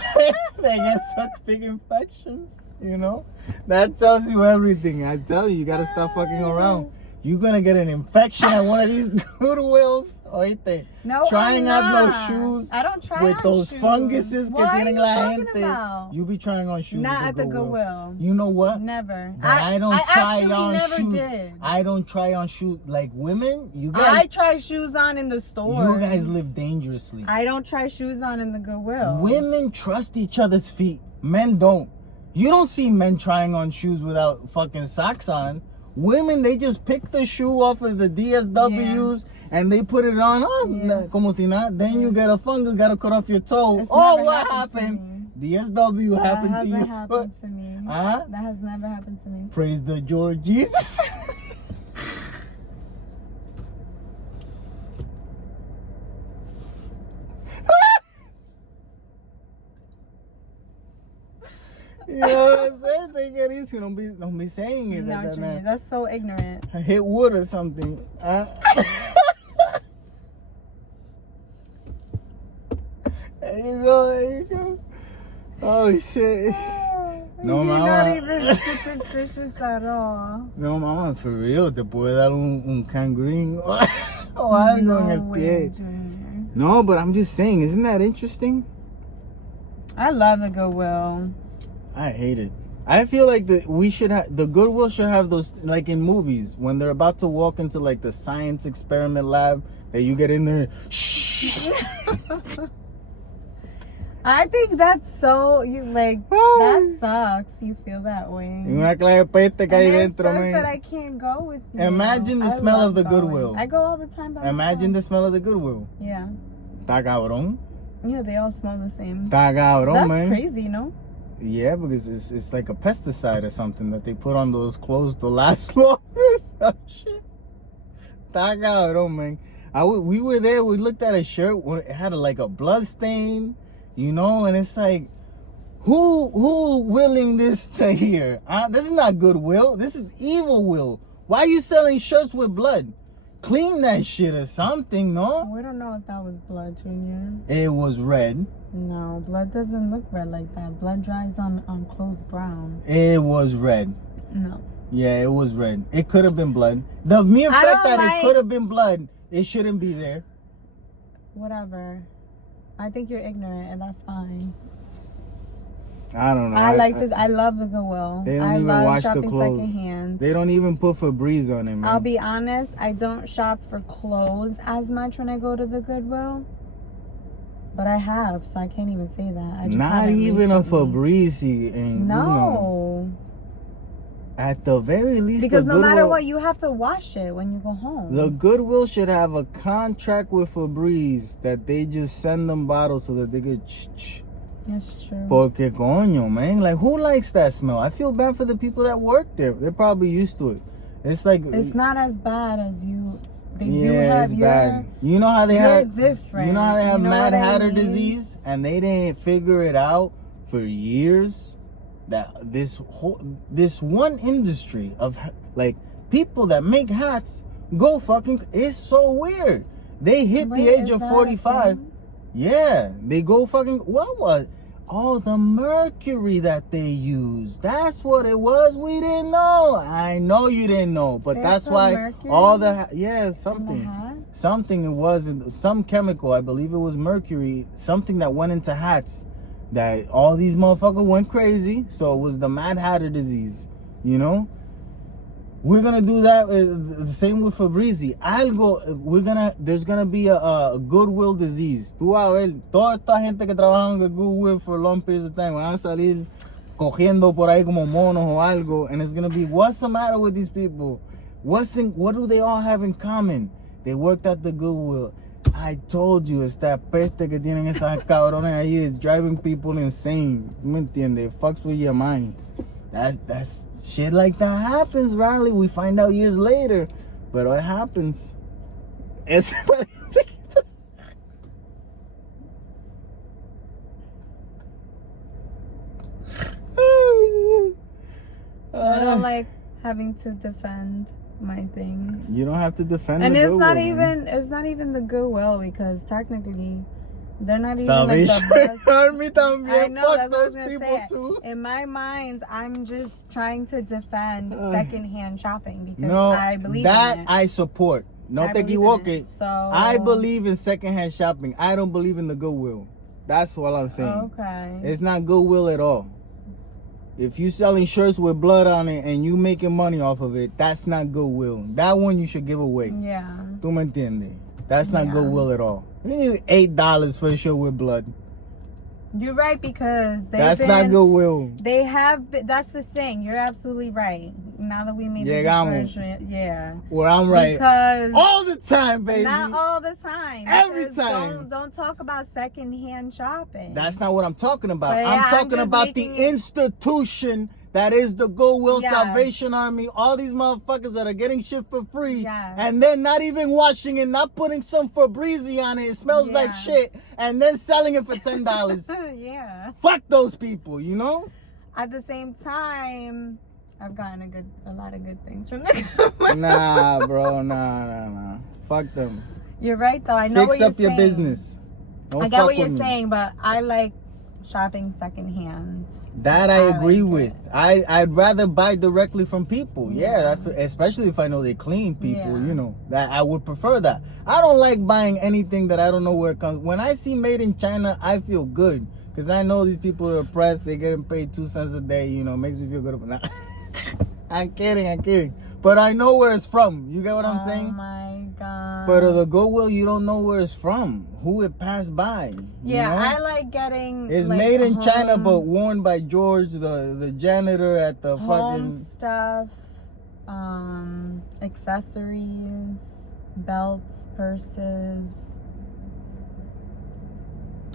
they get such big infections, you know? That tells you everything. I tell you, you gotta stop fucking around. You're gonna get an infection at one of these GoodWills. Oíste. No, trying out those shoes. I don't try with on those shoes. funguses que tienen la gente. About? You be trying on shoes. Not at the GoodWill. You know what? Never. I don't try on never shoes. Did. I don't try on shoes. Like women, you guys. I try shoes on in the store. You guys live dangerously. I don't try shoes on in the GoodWill. Women trust each other's feet. Men don't. You don't see men trying on shoes without fucking socks on. Women, they just pick the shoe off of the DSWs and they put it on. Como si nada. Then you get a fungus, gotta cut off your toe. What happened? DSW happened to you. That hasn't happened to me. That has never happened to me. Praise the Lord Jesus. You know what I'm saying? Take it easy. Don't be saying it. No, Junior, that's so ignorant. Hit wood or something. There you go. Oh shit. No, You're mama. not even superstitious at all. No, mama, for real. Te puede dar un gangrene o algo en el pie. Junior. No, but I'm just saying, isn't that interesting? I love the GoodWill. I hate it. I feel like the GoodWill should have those, like in movies, when they're about to walk into like the science experiment lab, that you get in there. Shh. I think that's so that sucks. You feel that way. Una clase de peste que hay dentro, man. But I can't go with you. Imagine the smell of the GoodWill. I go all the time. Imagine the smell of the GoodWill. Yeah. Tá cabrón. Yeah, they all smell the same. Tá cabrón, man. That's crazy, no? Yeah, because it's like a pesticide or something that they put on those clothes to last longer. Oh, shit. Tá cabrón, man. We were there. We looked at a shirt. It had like a blood stain, you know, and it's like, who willing this to here? This is not GoodWill. This is evil will. Why are you selling shirts with blood? Clean that shit or something, no? We don't know if that was blood, Junior. It was red. No, blood doesn't look red like that. Blood dries on clothes brown. It was red. No. Yeah, it was red. It could have been blood. The mere fact that it could have been blood, it shouldn't be there. Whatever. I think you're ignorant, and that's fine. I don't know. I love the GoodWill. They don't even wash the clothes. Secondhand. They don't even put Febreze on it, man. I'll be honest, I don't shop for clothes as much when I go to the GoodWill. But I have, so I can't even say that. I just Not even recently. a Febreze. And, no. You know, at the very least, because no matter GoodWill, what, you have to wash it when you go home. The GoodWill should have a contract with Febreze that they just send them bottles so that they could... That's true. Porque coño, man. Like, who likes that smell? I feel bad for the people that work there. They're probably used to it. It's like... It's not as bad as you... It's bad. You know how they have... different. You know how they have Mad Hatter disease? And they didn't figure it out for years? That this one industry of, like, people that make hats go fucking... It's so weird. They hit the age of 45... Yeah, they go fucking... What was... Oh, the mercury that they use. That's what it was. We didn't know. I know you didn't know. But that's why mercury all the... Yeah, something. Something it was. Some chemical. I believe it was mercury. Something that went into hats. That all these motherfuckers went crazy. So it was the Mad Hatter disease. You know? We're gonna do that the same with Febreze. There's gonna be a GoodWill disease. Tú a ver, toda esta gente que trabaja en GoodWill for long periods of time van a salir cogiendo por ahí como monos o algo, and it's gonna be, what's the matter with these people? What do they all have in common? They worked at the GoodWill. I told you, it's that peste que tienen esas cabrones ahí. It's driving people insane. ¿Me entiendes? It fucks with your mind. That's shit like that happens, Riley. We find out years later, but it happens. I don't like having to defend my things. You don't have to defend. And the it's not GoodWill, even man. It's not even the GoodWill, because technically they're not even Salvation like the Army también. I know, Fuck that's what I was those gonna people say. too. In my mind, I'm just trying to defend secondhand shopping because No, I believe that in it. I support. No te equivoques. So I believe in secondhand shopping. I don't believe in the GoodWill. That's what I'm saying. Okay. It's not GoodWill at all. If you selling shirts with blood on it and you making money off of it, that's not GoodWill. That one you should give away. Yeah. Tú me entiendes? That's not GoodWill at all. You need $8 for a shirt with blood. You're right, because that's not GoodWill. They have. That's the thing. You're absolutely right. Now that we made the differentiation, yeah. Well, I'm right. Because all the time, baby. Not all the time. Every time. Don't talk about secondhand shopping. That's not what I'm talking about. But I'm talking about the institution that is the GoodWill Salvation Army. All these motherfuckers that are getting shit for free, and then not even washing it, not putting some Febreze on it. It smells like shit, and then selling it for $10. Yeah. Fuck those people, you know. At the same time, I've gotten a lot of good things from the Nah, bro, nah. Fuck them. You're right, though. I know what you're saying. Fix up your business. I get what you're saying, but I like shopping secondhand. That I agree with. I'd rather buy directly from people. Yeah, especially if I know they're clean people. You know, that I would prefer that. I don't like buying anything that I don't know where it comes. When I see made in China, I feel good because I know these people are oppressed. They're getting paid 2 cents a day. You know, makes me feel good. Nah. I'm kidding. But I know where it's from. You get what I'm saying? Oh my God. But the GoodWill, you don't know where it's from, who it passed by. Yeah, you know? I like getting. It's like, made in China, but worn by George, the janitor at the home fucking stuff, accessories, belts, purses.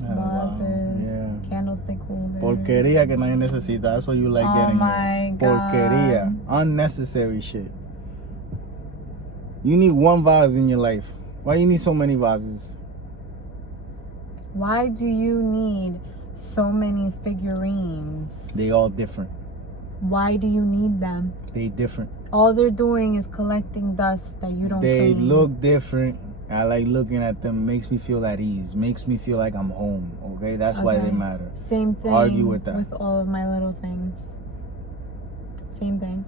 vases, candlestick holders. Porquería que nadie necesita. That's what you like getting. Oh my God. Porquería. Unnecessary shit. You need one vase in your life. Why you need so many vases? Why do you need so many figurines? They all different. Why do you need them? They different. All they're doing is collecting dust that you don't They clean. look different. I like looking at them. Makes me feel at ease. Makes me feel like I'm home. Okay? That's why they matter. Same thing. Argue with that. With all of my little things. Same thing.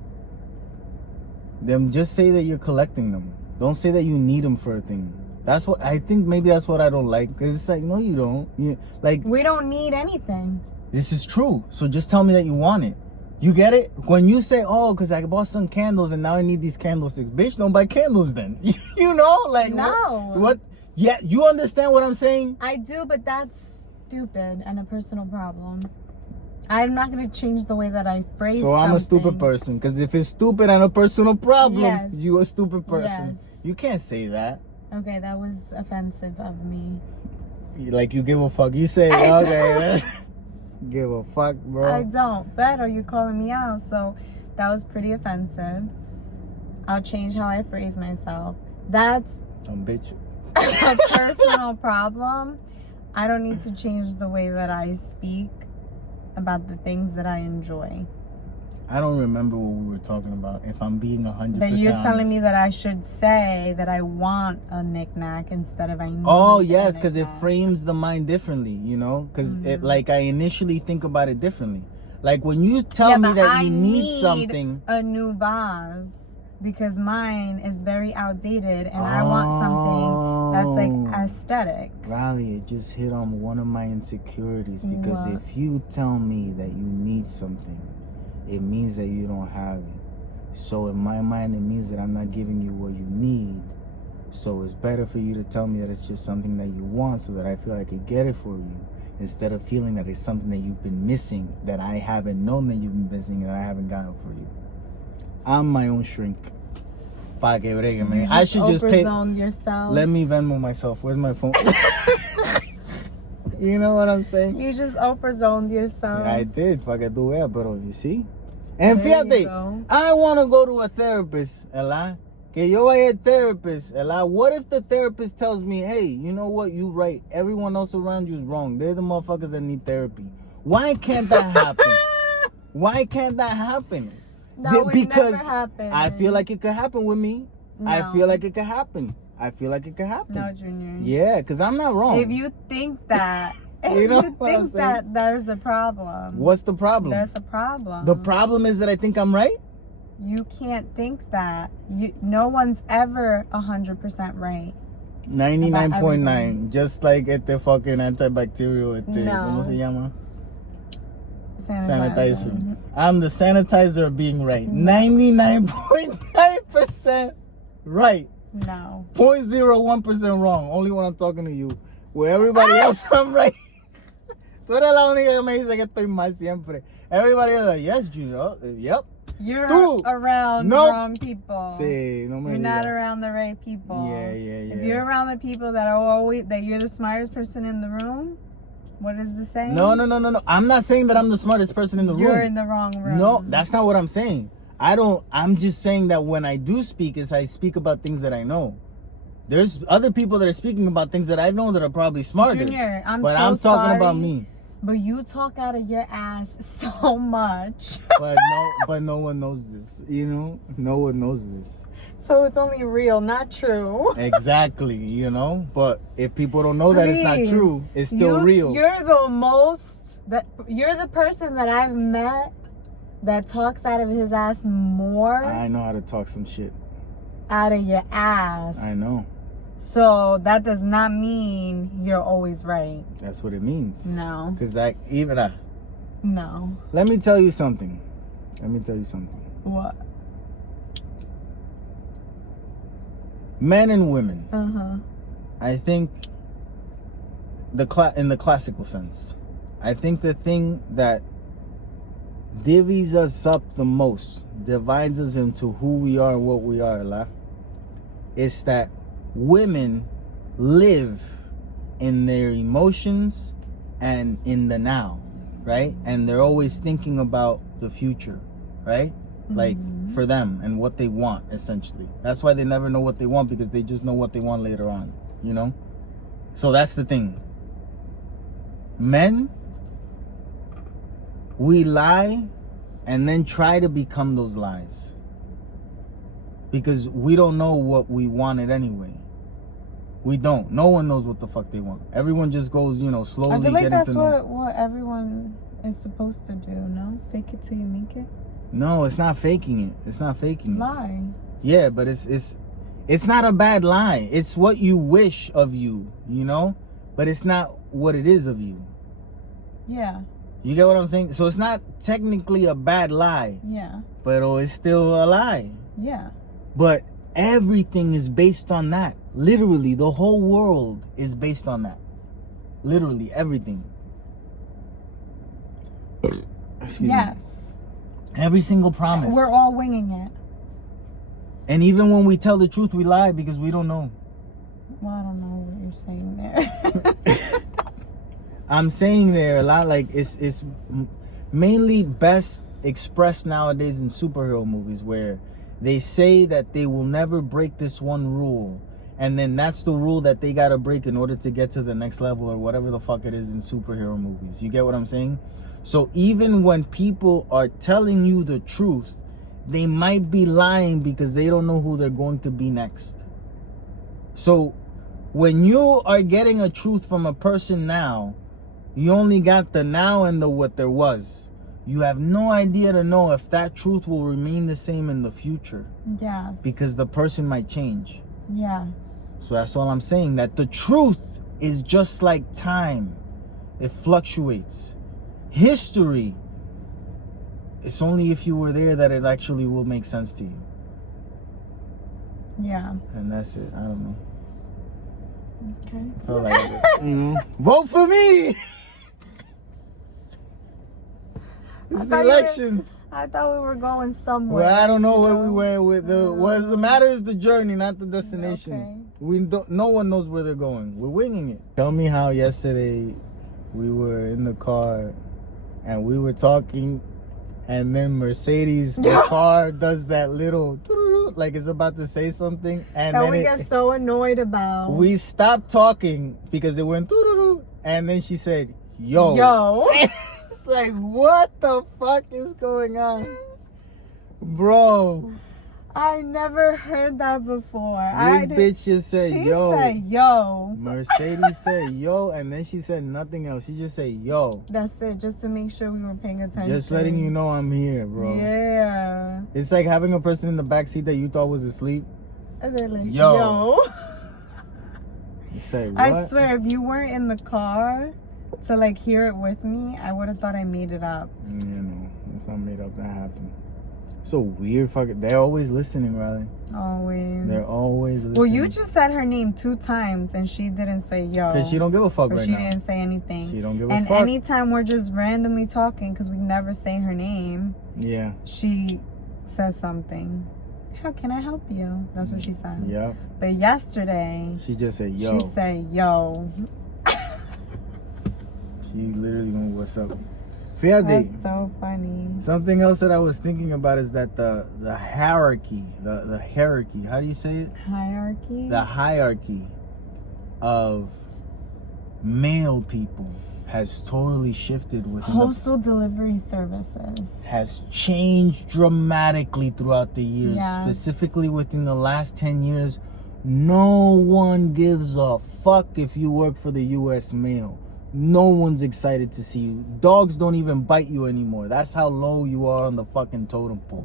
Then just say that you're collecting them. Don't say that you need them for a thing. That's what I think. Maybe that's what I don't like. Because it's like, no, you don't. We don't need anything. This is true. So just tell me that you want it. You get it? When you say, oh, because I bought some candles and now I need these candlesticks. Bitch, don't buy candles then. You know? Like, no. What? Yeah, you understand what I'm saying? I do, but that's stupid and a personal problem. I'm not going to change the way that I phrase So I'm a stupid person. Because if it's stupid and a personal problem, you're a stupid person. Yes. You can't say that. Okay, that was offensive of me. Like you give a fuck. You say, okay. Give a fuck, bro. I don't. But are you calling me out? So that was pretty offensive. I'll change how I phrase myself. That's bitch. a personal problem. I don't need to change the way that I speak about the things that I enjoy. I don't remember what we were talking about. If I'm being 100% that you're honest. telling me that I should say that I want a knick-knack instead of I need. Oh yes, because it frames the mind differently, you know. Because it like I initially think about it differently. Like when you tell me that you need something, a new vase, because mine is very outdated, and I want something that's like aesthetic. Riley, it just hit on one of my insecurities. Because if you tell me that you need something, it means that you don't have it. So in my mind, it means that I'm not giving you what you need. So it's better for you to tell me that it's just something that you want, so that I feel like I could get it for you, instead of feeling that it's something that you've been missing, that I haven't known that you've been missing, and I haven't gotten for you. I'm my own shrink. Pa que bregue, man. I should just pay. Yourself. Let me Venmo myself. Where's my phone? You know what I'm saying? You just Oprah zoned yourself. Yeah, I did. Pa que tú veas, pero you see? And fíjate, I want to go to a therapist, Ella. Que yo vaya a therapist, Ella. What if the therapist tells me, hey, you know what? You right. Everyone else around you is wrong. They're the motherfuckers that need therapy. Why can't that happen? Why can't that happen? That would never happen. I feel like it could happen with me. No. I feel like it could happen. I feel like it could happen. No, Junior. Yeah, because I'm not wrong. If you think that... You know you think that there's a problem. What's the problem? There's a problem. The problem is that I think I'm right? You can't think that. No one's ever 100% right. 99.9. Just like the fucking antibacterial. No. ¿Cómo se llama? Sanitizer. I'm the sanitizer of being right. 99.9% right. No. 0.01% wrong. Only when I'm talking to you. With everybody else, I'm right. Tú eres la única que me dice que estoy mal siempre. Everybody else like, yes, Junior. Yep. You're around the wrong people. Sí, no me You're not around the right people. Yeah. If you're around the people that are that you're the smartest person in the room, what is the saying? No. I'm not saying that I'm the smartest person in the room. You're in the wrong room. No, that's not what I'm saying. I'm just saying that when I do speak, I speak about things that I know. There's other people that are speaking about things that I know that are probably smarter. Junior, I'm talking sorry, about me. But you talk out of your ass so much. but no one knows this. You know, no one knows this. So it's only real, not true. Exactly. You know, but if people don't know that it's not true, it's still real. You're the person that I've met that talks out of his ass more. I know how to talk some shit. Out of your ass. I know. So that does not mean you're always right. That's what it means. No. Because No. Let me tell you something. What? Men and women. I think in the classical sense, I think the thing that divvies us up the most, divides us into who we are and what we are, is that women live in their emotions and in the now, right? And they're always thinking about the future, right? Like for them and what they want, essentially. That's why they never know what they want, because they just know what they want later on, you know? So that's the thing. Men, we lie and then try to become those lies, because we don't know what we wanted anyway. We don't. No one knows what the fuck they want. Everyone just goes, you know, slowly I feel like getting that's to know. what everyone is supposed to do, no? Fake it till you make it. No, it's not faking it. It's not faking it. Lie. Yeah, but it's not a bad lie. It's what you wish of you, you know? But it's not what it is of you. Yeah. You get what I'm saying? So it's not technically a bad lie. Yeah. But it's still a lie. Yeah. But everything is based on that. Literally, the whole world is based on that. Literally, everything. Excuse yes. me. Every single promise. We're all winging it. And even when we tell the truth, we lie because we don't know. Well, I don't know what you're saying there. I'm saying there a lot, like it's mainly best expressed nowadays in superhero movies, where they say that they will never break this one rule, and then that's the rule that they gotta break in order to get to the next level, or whatever the fuck it is in superhero movies. You get what I'm saying? So even when people are telling you the truth, they might be lying because they don't know who they're going to be next. So when you are getting a truth from a person now, you only got the now and the what there was. You have no idea to know if that truth will remain the same in the future. Yes. Because the person might change. Yes. So that's all I'm saying, that the truth is just like time. It fluctuates. History, it's only if you were there that it actually will make sense to you. Yeah. And that's it. I don't know. Okay. I feel like vote for me! It's the elections. I thought we were going somewhere. Well, I don't know where we went with the. What the matter is the journey, not the destination. Okay. We don't. No one knows where they're going. We're winging it. Tell me how yesterday we were in the car and we were talking, and then Mercedes, the car, does that little like it's about to say something, and that then we get so annoyed about. We stopped talking because it went and then she said, "Yo." Yo. It's like, what the fuck is going on? Bro. I never heard that before. This bitch just said, yo. She said, yo. Mercedes said, yo, and then she said nothing else. She just said, yo. That's it, just to make sure we were paying attention. Just letting you know I'm here, bro. Yeah. It's like having a person in the backseat that you thought was asleep. And they're like, yo. You say, what? I swear, if you weren't in the car to like hear it with me, I would have thought I made it up. You know, it's not made up. That happened. So weird. Fucking. They're always listening, Riley. Always. They're always listening. Well, you just said her name 2 times and she didn't say yo. Because she don't give a fuck right now. She didn't say anything. She don't give a fuck. fuck. And anytime we're just randomly talking, because we never say her name. Yeah. She says something. How can I help you? That's what she says. Yep. But yesterday, she just said yo. She said yo. She literally went, what's up? Fíjate. That's so funny. Something else that I was thinking about is that the hierarchy, the hierarchy, how do you say it? Hierarchy? The hierarchy of male people has totally shifted within postal delivery services. Has changed dramatically throughout the years. Yes. Specifically within the last 10 years. No one gives a fuck if you work for the U.S. mail. No one's excited to see you. Dogs don't even bite you anymore. That's how low you are on the fucking totem pole.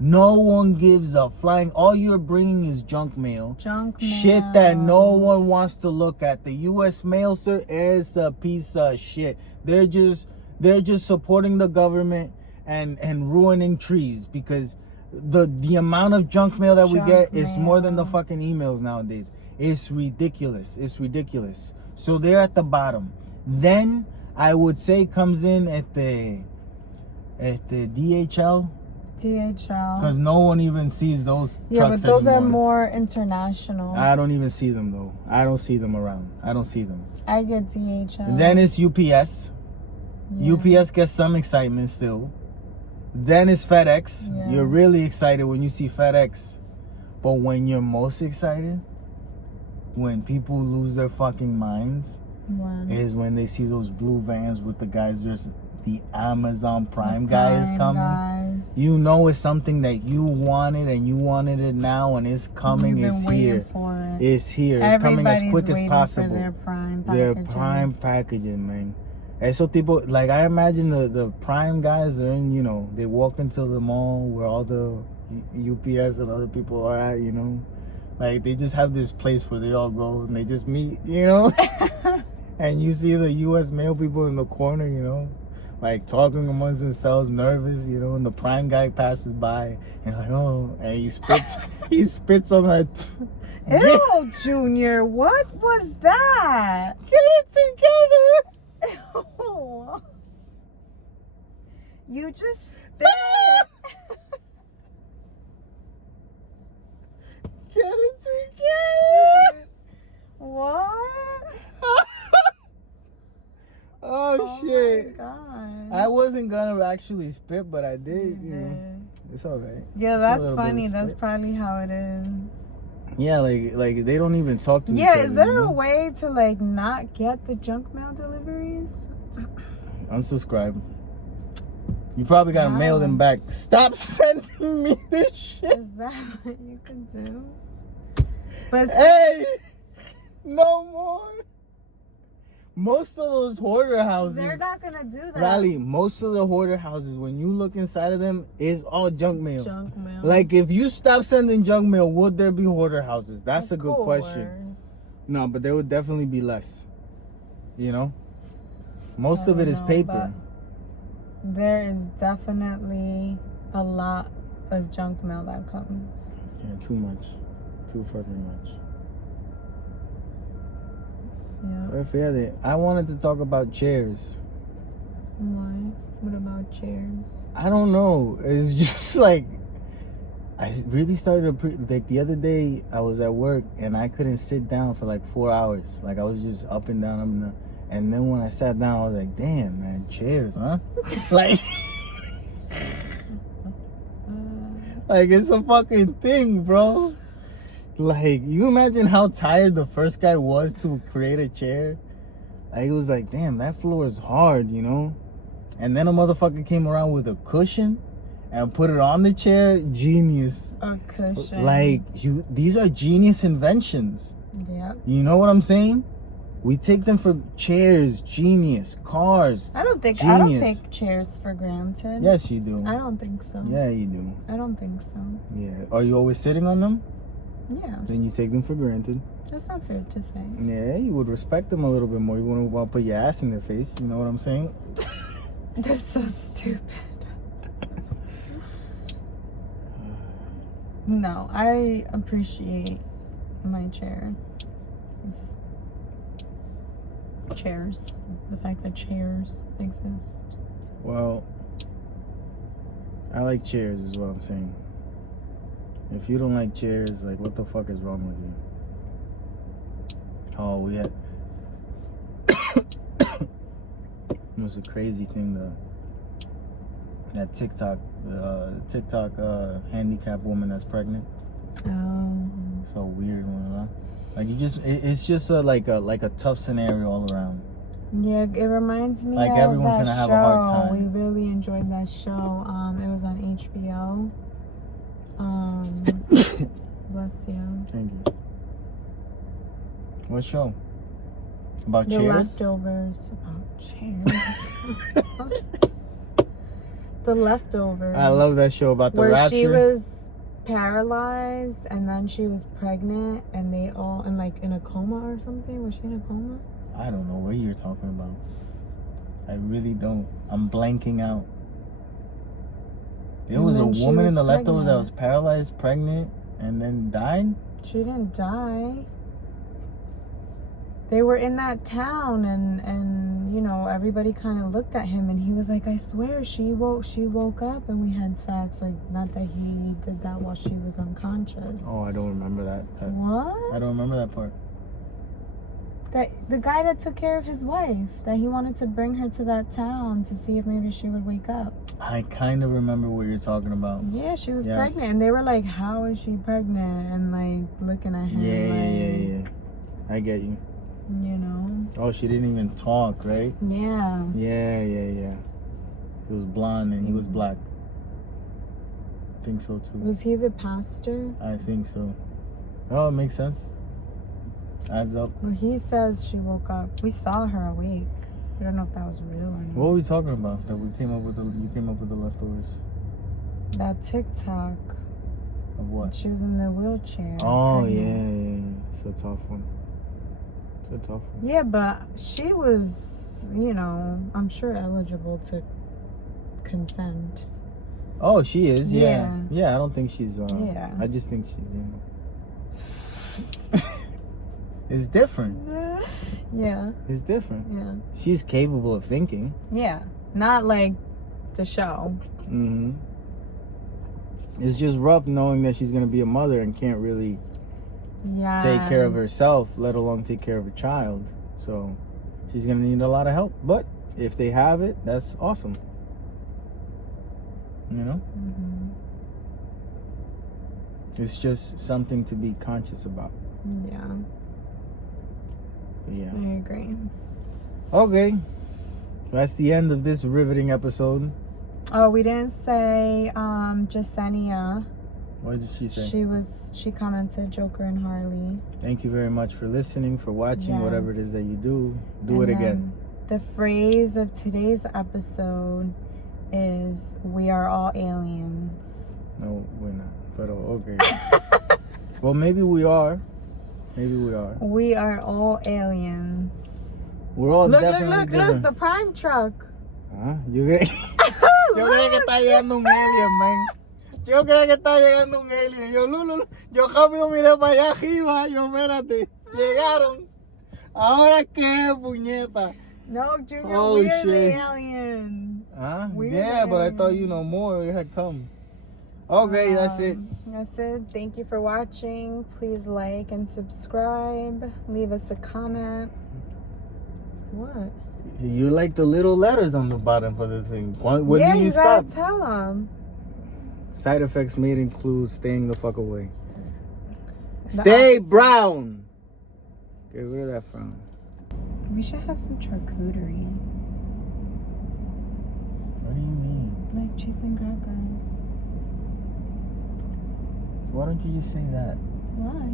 No one gives a flying. All you're bringing is junk mail. Junk mail. Shit that no one wants to look at. The U.S. mail, sir, is a piece of shit. They're just supporting the government and ruining trees, because the amount of junk mail that we get is more than the fucking emails nowadays. It's ridiculous. It's ridiculous. So they're at the bottom. Then I would say comes in at the DHL, DHL. Because no one even sees those trucks anymore. Yeah, but those are more international. I don't even see them, though. I don't see them around. I don't see them. I get DHL. And then it's UPS. Yeah. UPS gets some excitement still. Then it's FedEx. Yeah. You're really excited when you see FedEx. But when you're most excited, when people lose their fucking minds, is when they see those blue vans with the guys. There's the Amazon Prime guys coming. You know it's something that you wanted and you wanted it now, and it's coming. It's here. It's here. It's coming as quick as possible. For their prime packaging, man. Eso tipo, like I imagine the Prime guys are in, you know, they walk into the mall where all the UPS and other people are at, you know. Like they just have this place where they all go and they just meet, you know. And you see the US mail people in the corner, you know, like talking amongst themselves, nervous, you know, and the Prime guy passes by and like, oh, and he spits on that. Ew, Junior, what was that? Get it together. Ew. You just spit. Get it together. What? Oh shit. My God. I wasn't gonna actually spit, but I did, you know. It's alright. Yeah, that's funny. That's probably how it is. Yeah, like they don't even talk to each Yeah, other. is there a way to like not get the junk mail deliveries? Unsubscribe. You probably gotta mail them back. Stop sending me this shit. Is that what you can do? But hey, no more. Most of those hoarder houses, they're not gonna do that. Riley, most of the hoarder houses, when you look inside of them, is all junk mail. Junk mail. Like, if you stop sending junk mail, would there be hoarder houses? That's a good question. No, but there would definitely be less. You know? Most of it is paper. There is definitely a lot of junk mail that comes. Yeah, too much. Too fucking much. Yeah. I wanted to talk about chairs. Why? What about chairs? I don't know. It's just like I really started to like the other day I was at work and I couldn't sit down for like 4 hours. Like I was just up and down, and then when I sat down I was like, damn man, chairs, huh? Like like it's a fucking thing, bro. Like, you imagine how tired the first guy was to create a chair? Like, it was like, damn, that floor is hard, you know? And then a motherfucker came around with a cushion and put it on the chair. Genius. A cushion. Like, these are genius inventions. Yeah. You know what I'm saying? We take them for chairs, genius, cars. I don't take chairs for granted. Yes, you do. I don't think so. Yeah, you do. I don't think so. Yeah. Are you always sitting on them? Yeah. Then you take them for granted. That's not fair to say. Yeah, you would respect them a little bit more. You wouldn't want to put your ass in their face. You know what I'm saying? That's so stupid. No, I appreciate my chair. It's chairs. The fact that chairs exist. Well, I like chairs is what I'm saying. If you don't like chairs, like, what the fuck is wrong with you? Oh, we had... It was a crazy thing, that TikTok handicapped woman that's pregnant. Oh. So weird one, huh? Like, it's just a tough scenario all around. Yeah, it reminds me like of everyone's that gonna have show. a hard time. We really enjoyed that show. It was on HBO. Bless you. Thank you. What show? About The chairs? Leftovers. About chairs. The Leftovers. I love that show about the where rapture. She was paralyzed and then she was pregnant and they all in a coma or something. Was she in a coma? I don't know what you're talking about. I really don't. I'm blanking out. There was a woman in The Leftovers that was paralyzed, pregnant, and then died? She didn't die. They were in that town and you know, everybody kind of looked at him and he was like, I swear she woke up and we had sex. Like, not that he did that while she was unconscious. Oh, I don't remember that. What? I don't remember that part. That the guy that took care of his wife, that he wanted to bring her to that town to see if maybe she would wake up. I kind of remember what you're talking about. Yeah, she was pregnant. And they were like, how is she pregnant? And like looking at him. Yeah. I get you. You know? Oh, she didn't even talk, right? Yeah. Yeah. She was blonde and he was black. I think so too. Was he the pastor? I think so. Oh, it makes sense. Adds up. Well, he says she woke up. We saw her awake. We don't know if that was real or not. What were we talking about? That you came up with the leftovers. That TikTok. Of what? She was in the wheelchair. Oh, pregnant. yeah. It's a tough one. Yeah, but she was, you know, I'm sure eligible to consent. Oh, she is, yeah. Yeah. Yeah, I don't think she's, yeah. I just think she's, it's different. Yeah. It's different. Yeah. She's capable of thinking. Yeah. Not like the show. Mm-hmm. It's just rough knowing that she's going to be a mother and can't really take care of herself, let alone take care of a child. So she's going to need a lot of help. But if they have it, that's awesome. You know? Mm-hmm. It's just something to be conscious about. Yeah. Yeah. I agree. Okay. That's the end of this riveting episode. Oh, we didn't say Jasenia. What did she say? She commented Joker and Harley. Thank you very much for listening, for watching, yes. whatever it is that you do. Do it again. The phrase of today's episode is, we are all aliens. No, we're not. But okay. Well, maybe we are. We are all aliens. We're all look, definitely different. Look, the Prime truck. Huh? Yo creo que está llegando un alien, man. Yo creo que está llegando un alien. Yo rápido miré para allá arriba. Yo, espérate. Llegaron. ¿Ahora qué, puñeta? No, Junior, oh, we're shit. the aliens. Huh? We're Yeah, but I aliens. thought you know more. It had come. Okay, that's it. That's it. Thank you for watching. Please like and subscribe. Leave us a comment. What? You like the little letters on the bottom for the thing. When yeah, do you gotta stop? tell them. Side effects may include staying the fuck away. Stay brown. Get rid of that frown. We should have some charcuterie. What do you mean? Like cheese and crackers. So why don't you just say that? Why?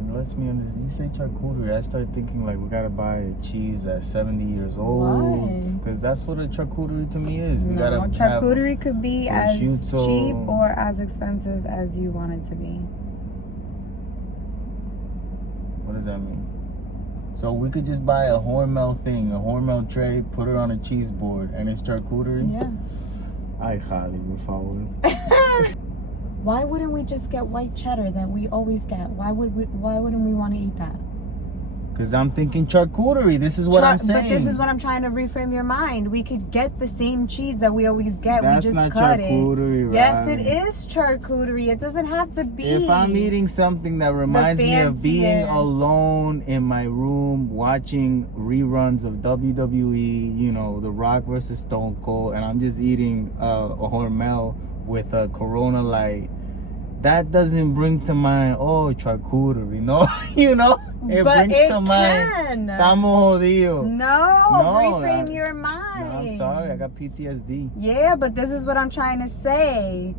It lets me understand. You say charcuterie, I start thinking like we gotta buy a cheese that's 70 years old. Why? Because that's what a charcuterie to me is. We No, gotta charcuterie could be as prosciutto. cheap or as expensive as you want it to be. What does that mean? So we could just buy a Hormel thing, a Hormel tray, put it on a cheese board, and it's charcuterie? Yes. Ay, jale, por favor. Why wouldn't we just get white cheddar that we always get? Why wouldn't we want to eat that? Because I'm thinking charcuterie. This is what I'm saying. But this is what I'm trying to reframe your mind. We could get the same cheese that we always get. That's we just not cut charcuterie, it. right? Yes, it is charcuterie. It doesn't have to be. If I'm eating something that reminds me of being alone in my room watching reruns of WWE, you know, The Rock versus Stone Cold, and I'm just eating a Hormel with a Corona Light, that doesn't bring to mind, oh, charcuterie. No, you know? It but brings it to mind, estamos jodidos. No, reframe your mind. No, I'm sorry, I got PTSD. Yeah, but this is what I'm trying to say.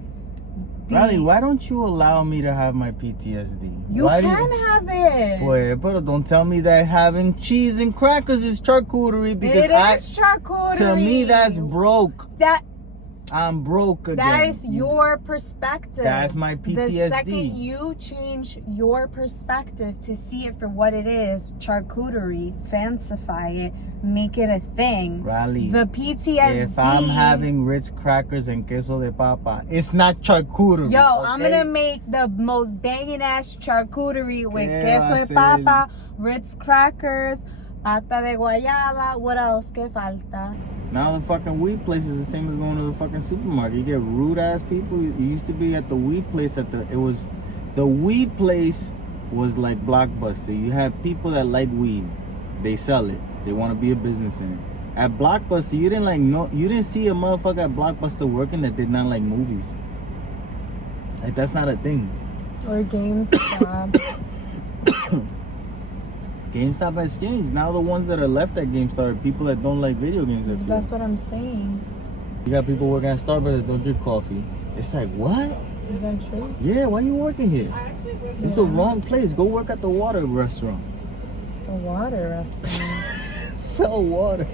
Riley, why don't you allow me to have my PTSD? You can have it. Boy, but don't tell me that having cheese and crackers is charcuterie, because it is charcuterie. To me, that's broke. That I'm broke again. That is your perspective. That's my PTSD. The second you change your perspective to see it for what it is, charcuterie, fancify it, make it a thing. Riley, the PTSD. If I'm having Ritz crackers and queso de papa, it's not charcuterie. Yo, okay? I'm gonna make the most banging ass charcuterie with queso de papa, Ritz crackers, Pata de guayaba. What else? ¿Qué falta? Now the fucking weed place is the same as going to the fucking supermarket. You get rude ass people. It used to be at the weed place the weed place was like Blockbuster. You had people that like weed. They sell it. They want to be a business in it. At Blockbuster, you didn't see a motherfucker at Blockbuster working that did not like movies. Like, that's not a thing. Or GameStop. GameStop has changed. Now the ones that are left at GameStop are people that don't like video games. That's what I'm saying. You got people working at Starbucks that don't drink coffee. It's like, what? Is that true? Yeah, why you working here? It's the wrong place. Go work at the water restaurant. The water restaurant. Sell water.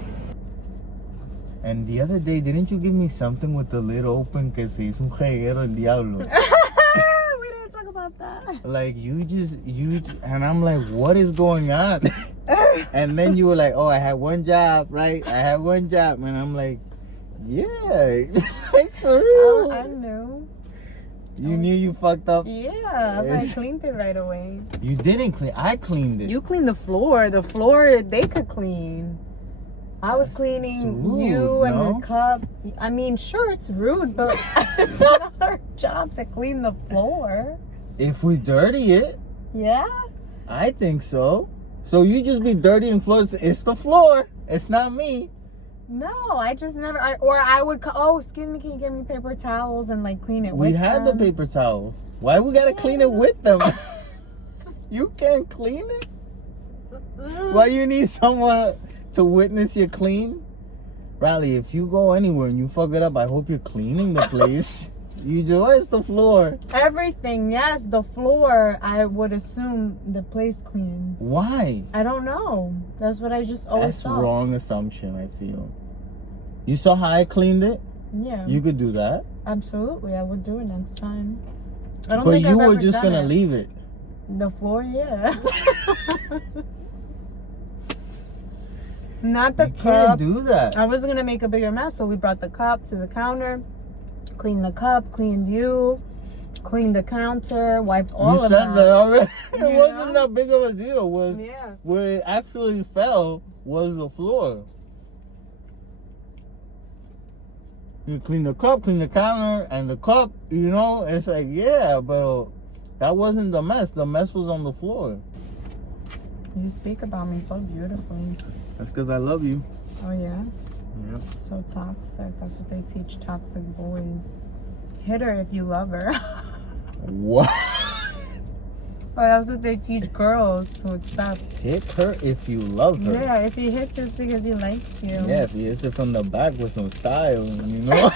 And the other day, didn't you give me something with the lid open que se hizo un reguero el diablo? We didn't talk about that. Like, you just, and I'm like, what is going on? And then you were like, oh, I had one job, right? I had one job. And I'm like, yeah. Like, for real. I knew. You knew you fucked up? Yeah, I cleaned it right away. You didn't clean. I cleaned it. You cleaned the floor. The floor, they could clean. I was cleaning rude, you and the cup. I mean, sure, it's rude, but it's not our job to clean the floor. If we dirty it. Yeah? I think so. So you just be dirtying floors. It's the floor. It's not me. No, I just never. I would. Oh, excuse me. Can you give me paper towels and like clean it? We with had them? the paper towel. Why we gotta clean it with them? You can't clean it. Why you need someone to witness your clean? Riley, if you go anywhere and you fuck it up, I hope you're cleaning the place. You do. It's the floor. Everything, yes. The floor, I would assume the place cleans. Why? I don't know. That's what I just always thought. That's wrong assumption, I feel. You saw how I cleaned it? Yeah. You could do that. Absolutely. I would do it next time. I don't but think you I've were ever just done going to it. leave it. The floor, yeah. Not the You cup. can't do that. I was going to make a bigger mess, so we brought the cup to the counter, cleaned the cup, cleaned you, cleaned the counter, wiped all of that. You said that already. It You wasn't know? that big of a deal. Yeah. Where it actually fell was the floor. You clean the cup, clean the counter, and the cup, you know, it's like, yeah, but that wasn't the mess. The mess was on the floor. You speak about me so beautifully. That's because I love you. Oh, yeah? Yep. So toxic. That's what they teach toxic boys. Hit her if you love her. What? But that's what they teach girls to accept. Hit her if you love her. Yeah, if he hits you, it's because he likes you. Yeah, if he hits it from the back with some style, you know?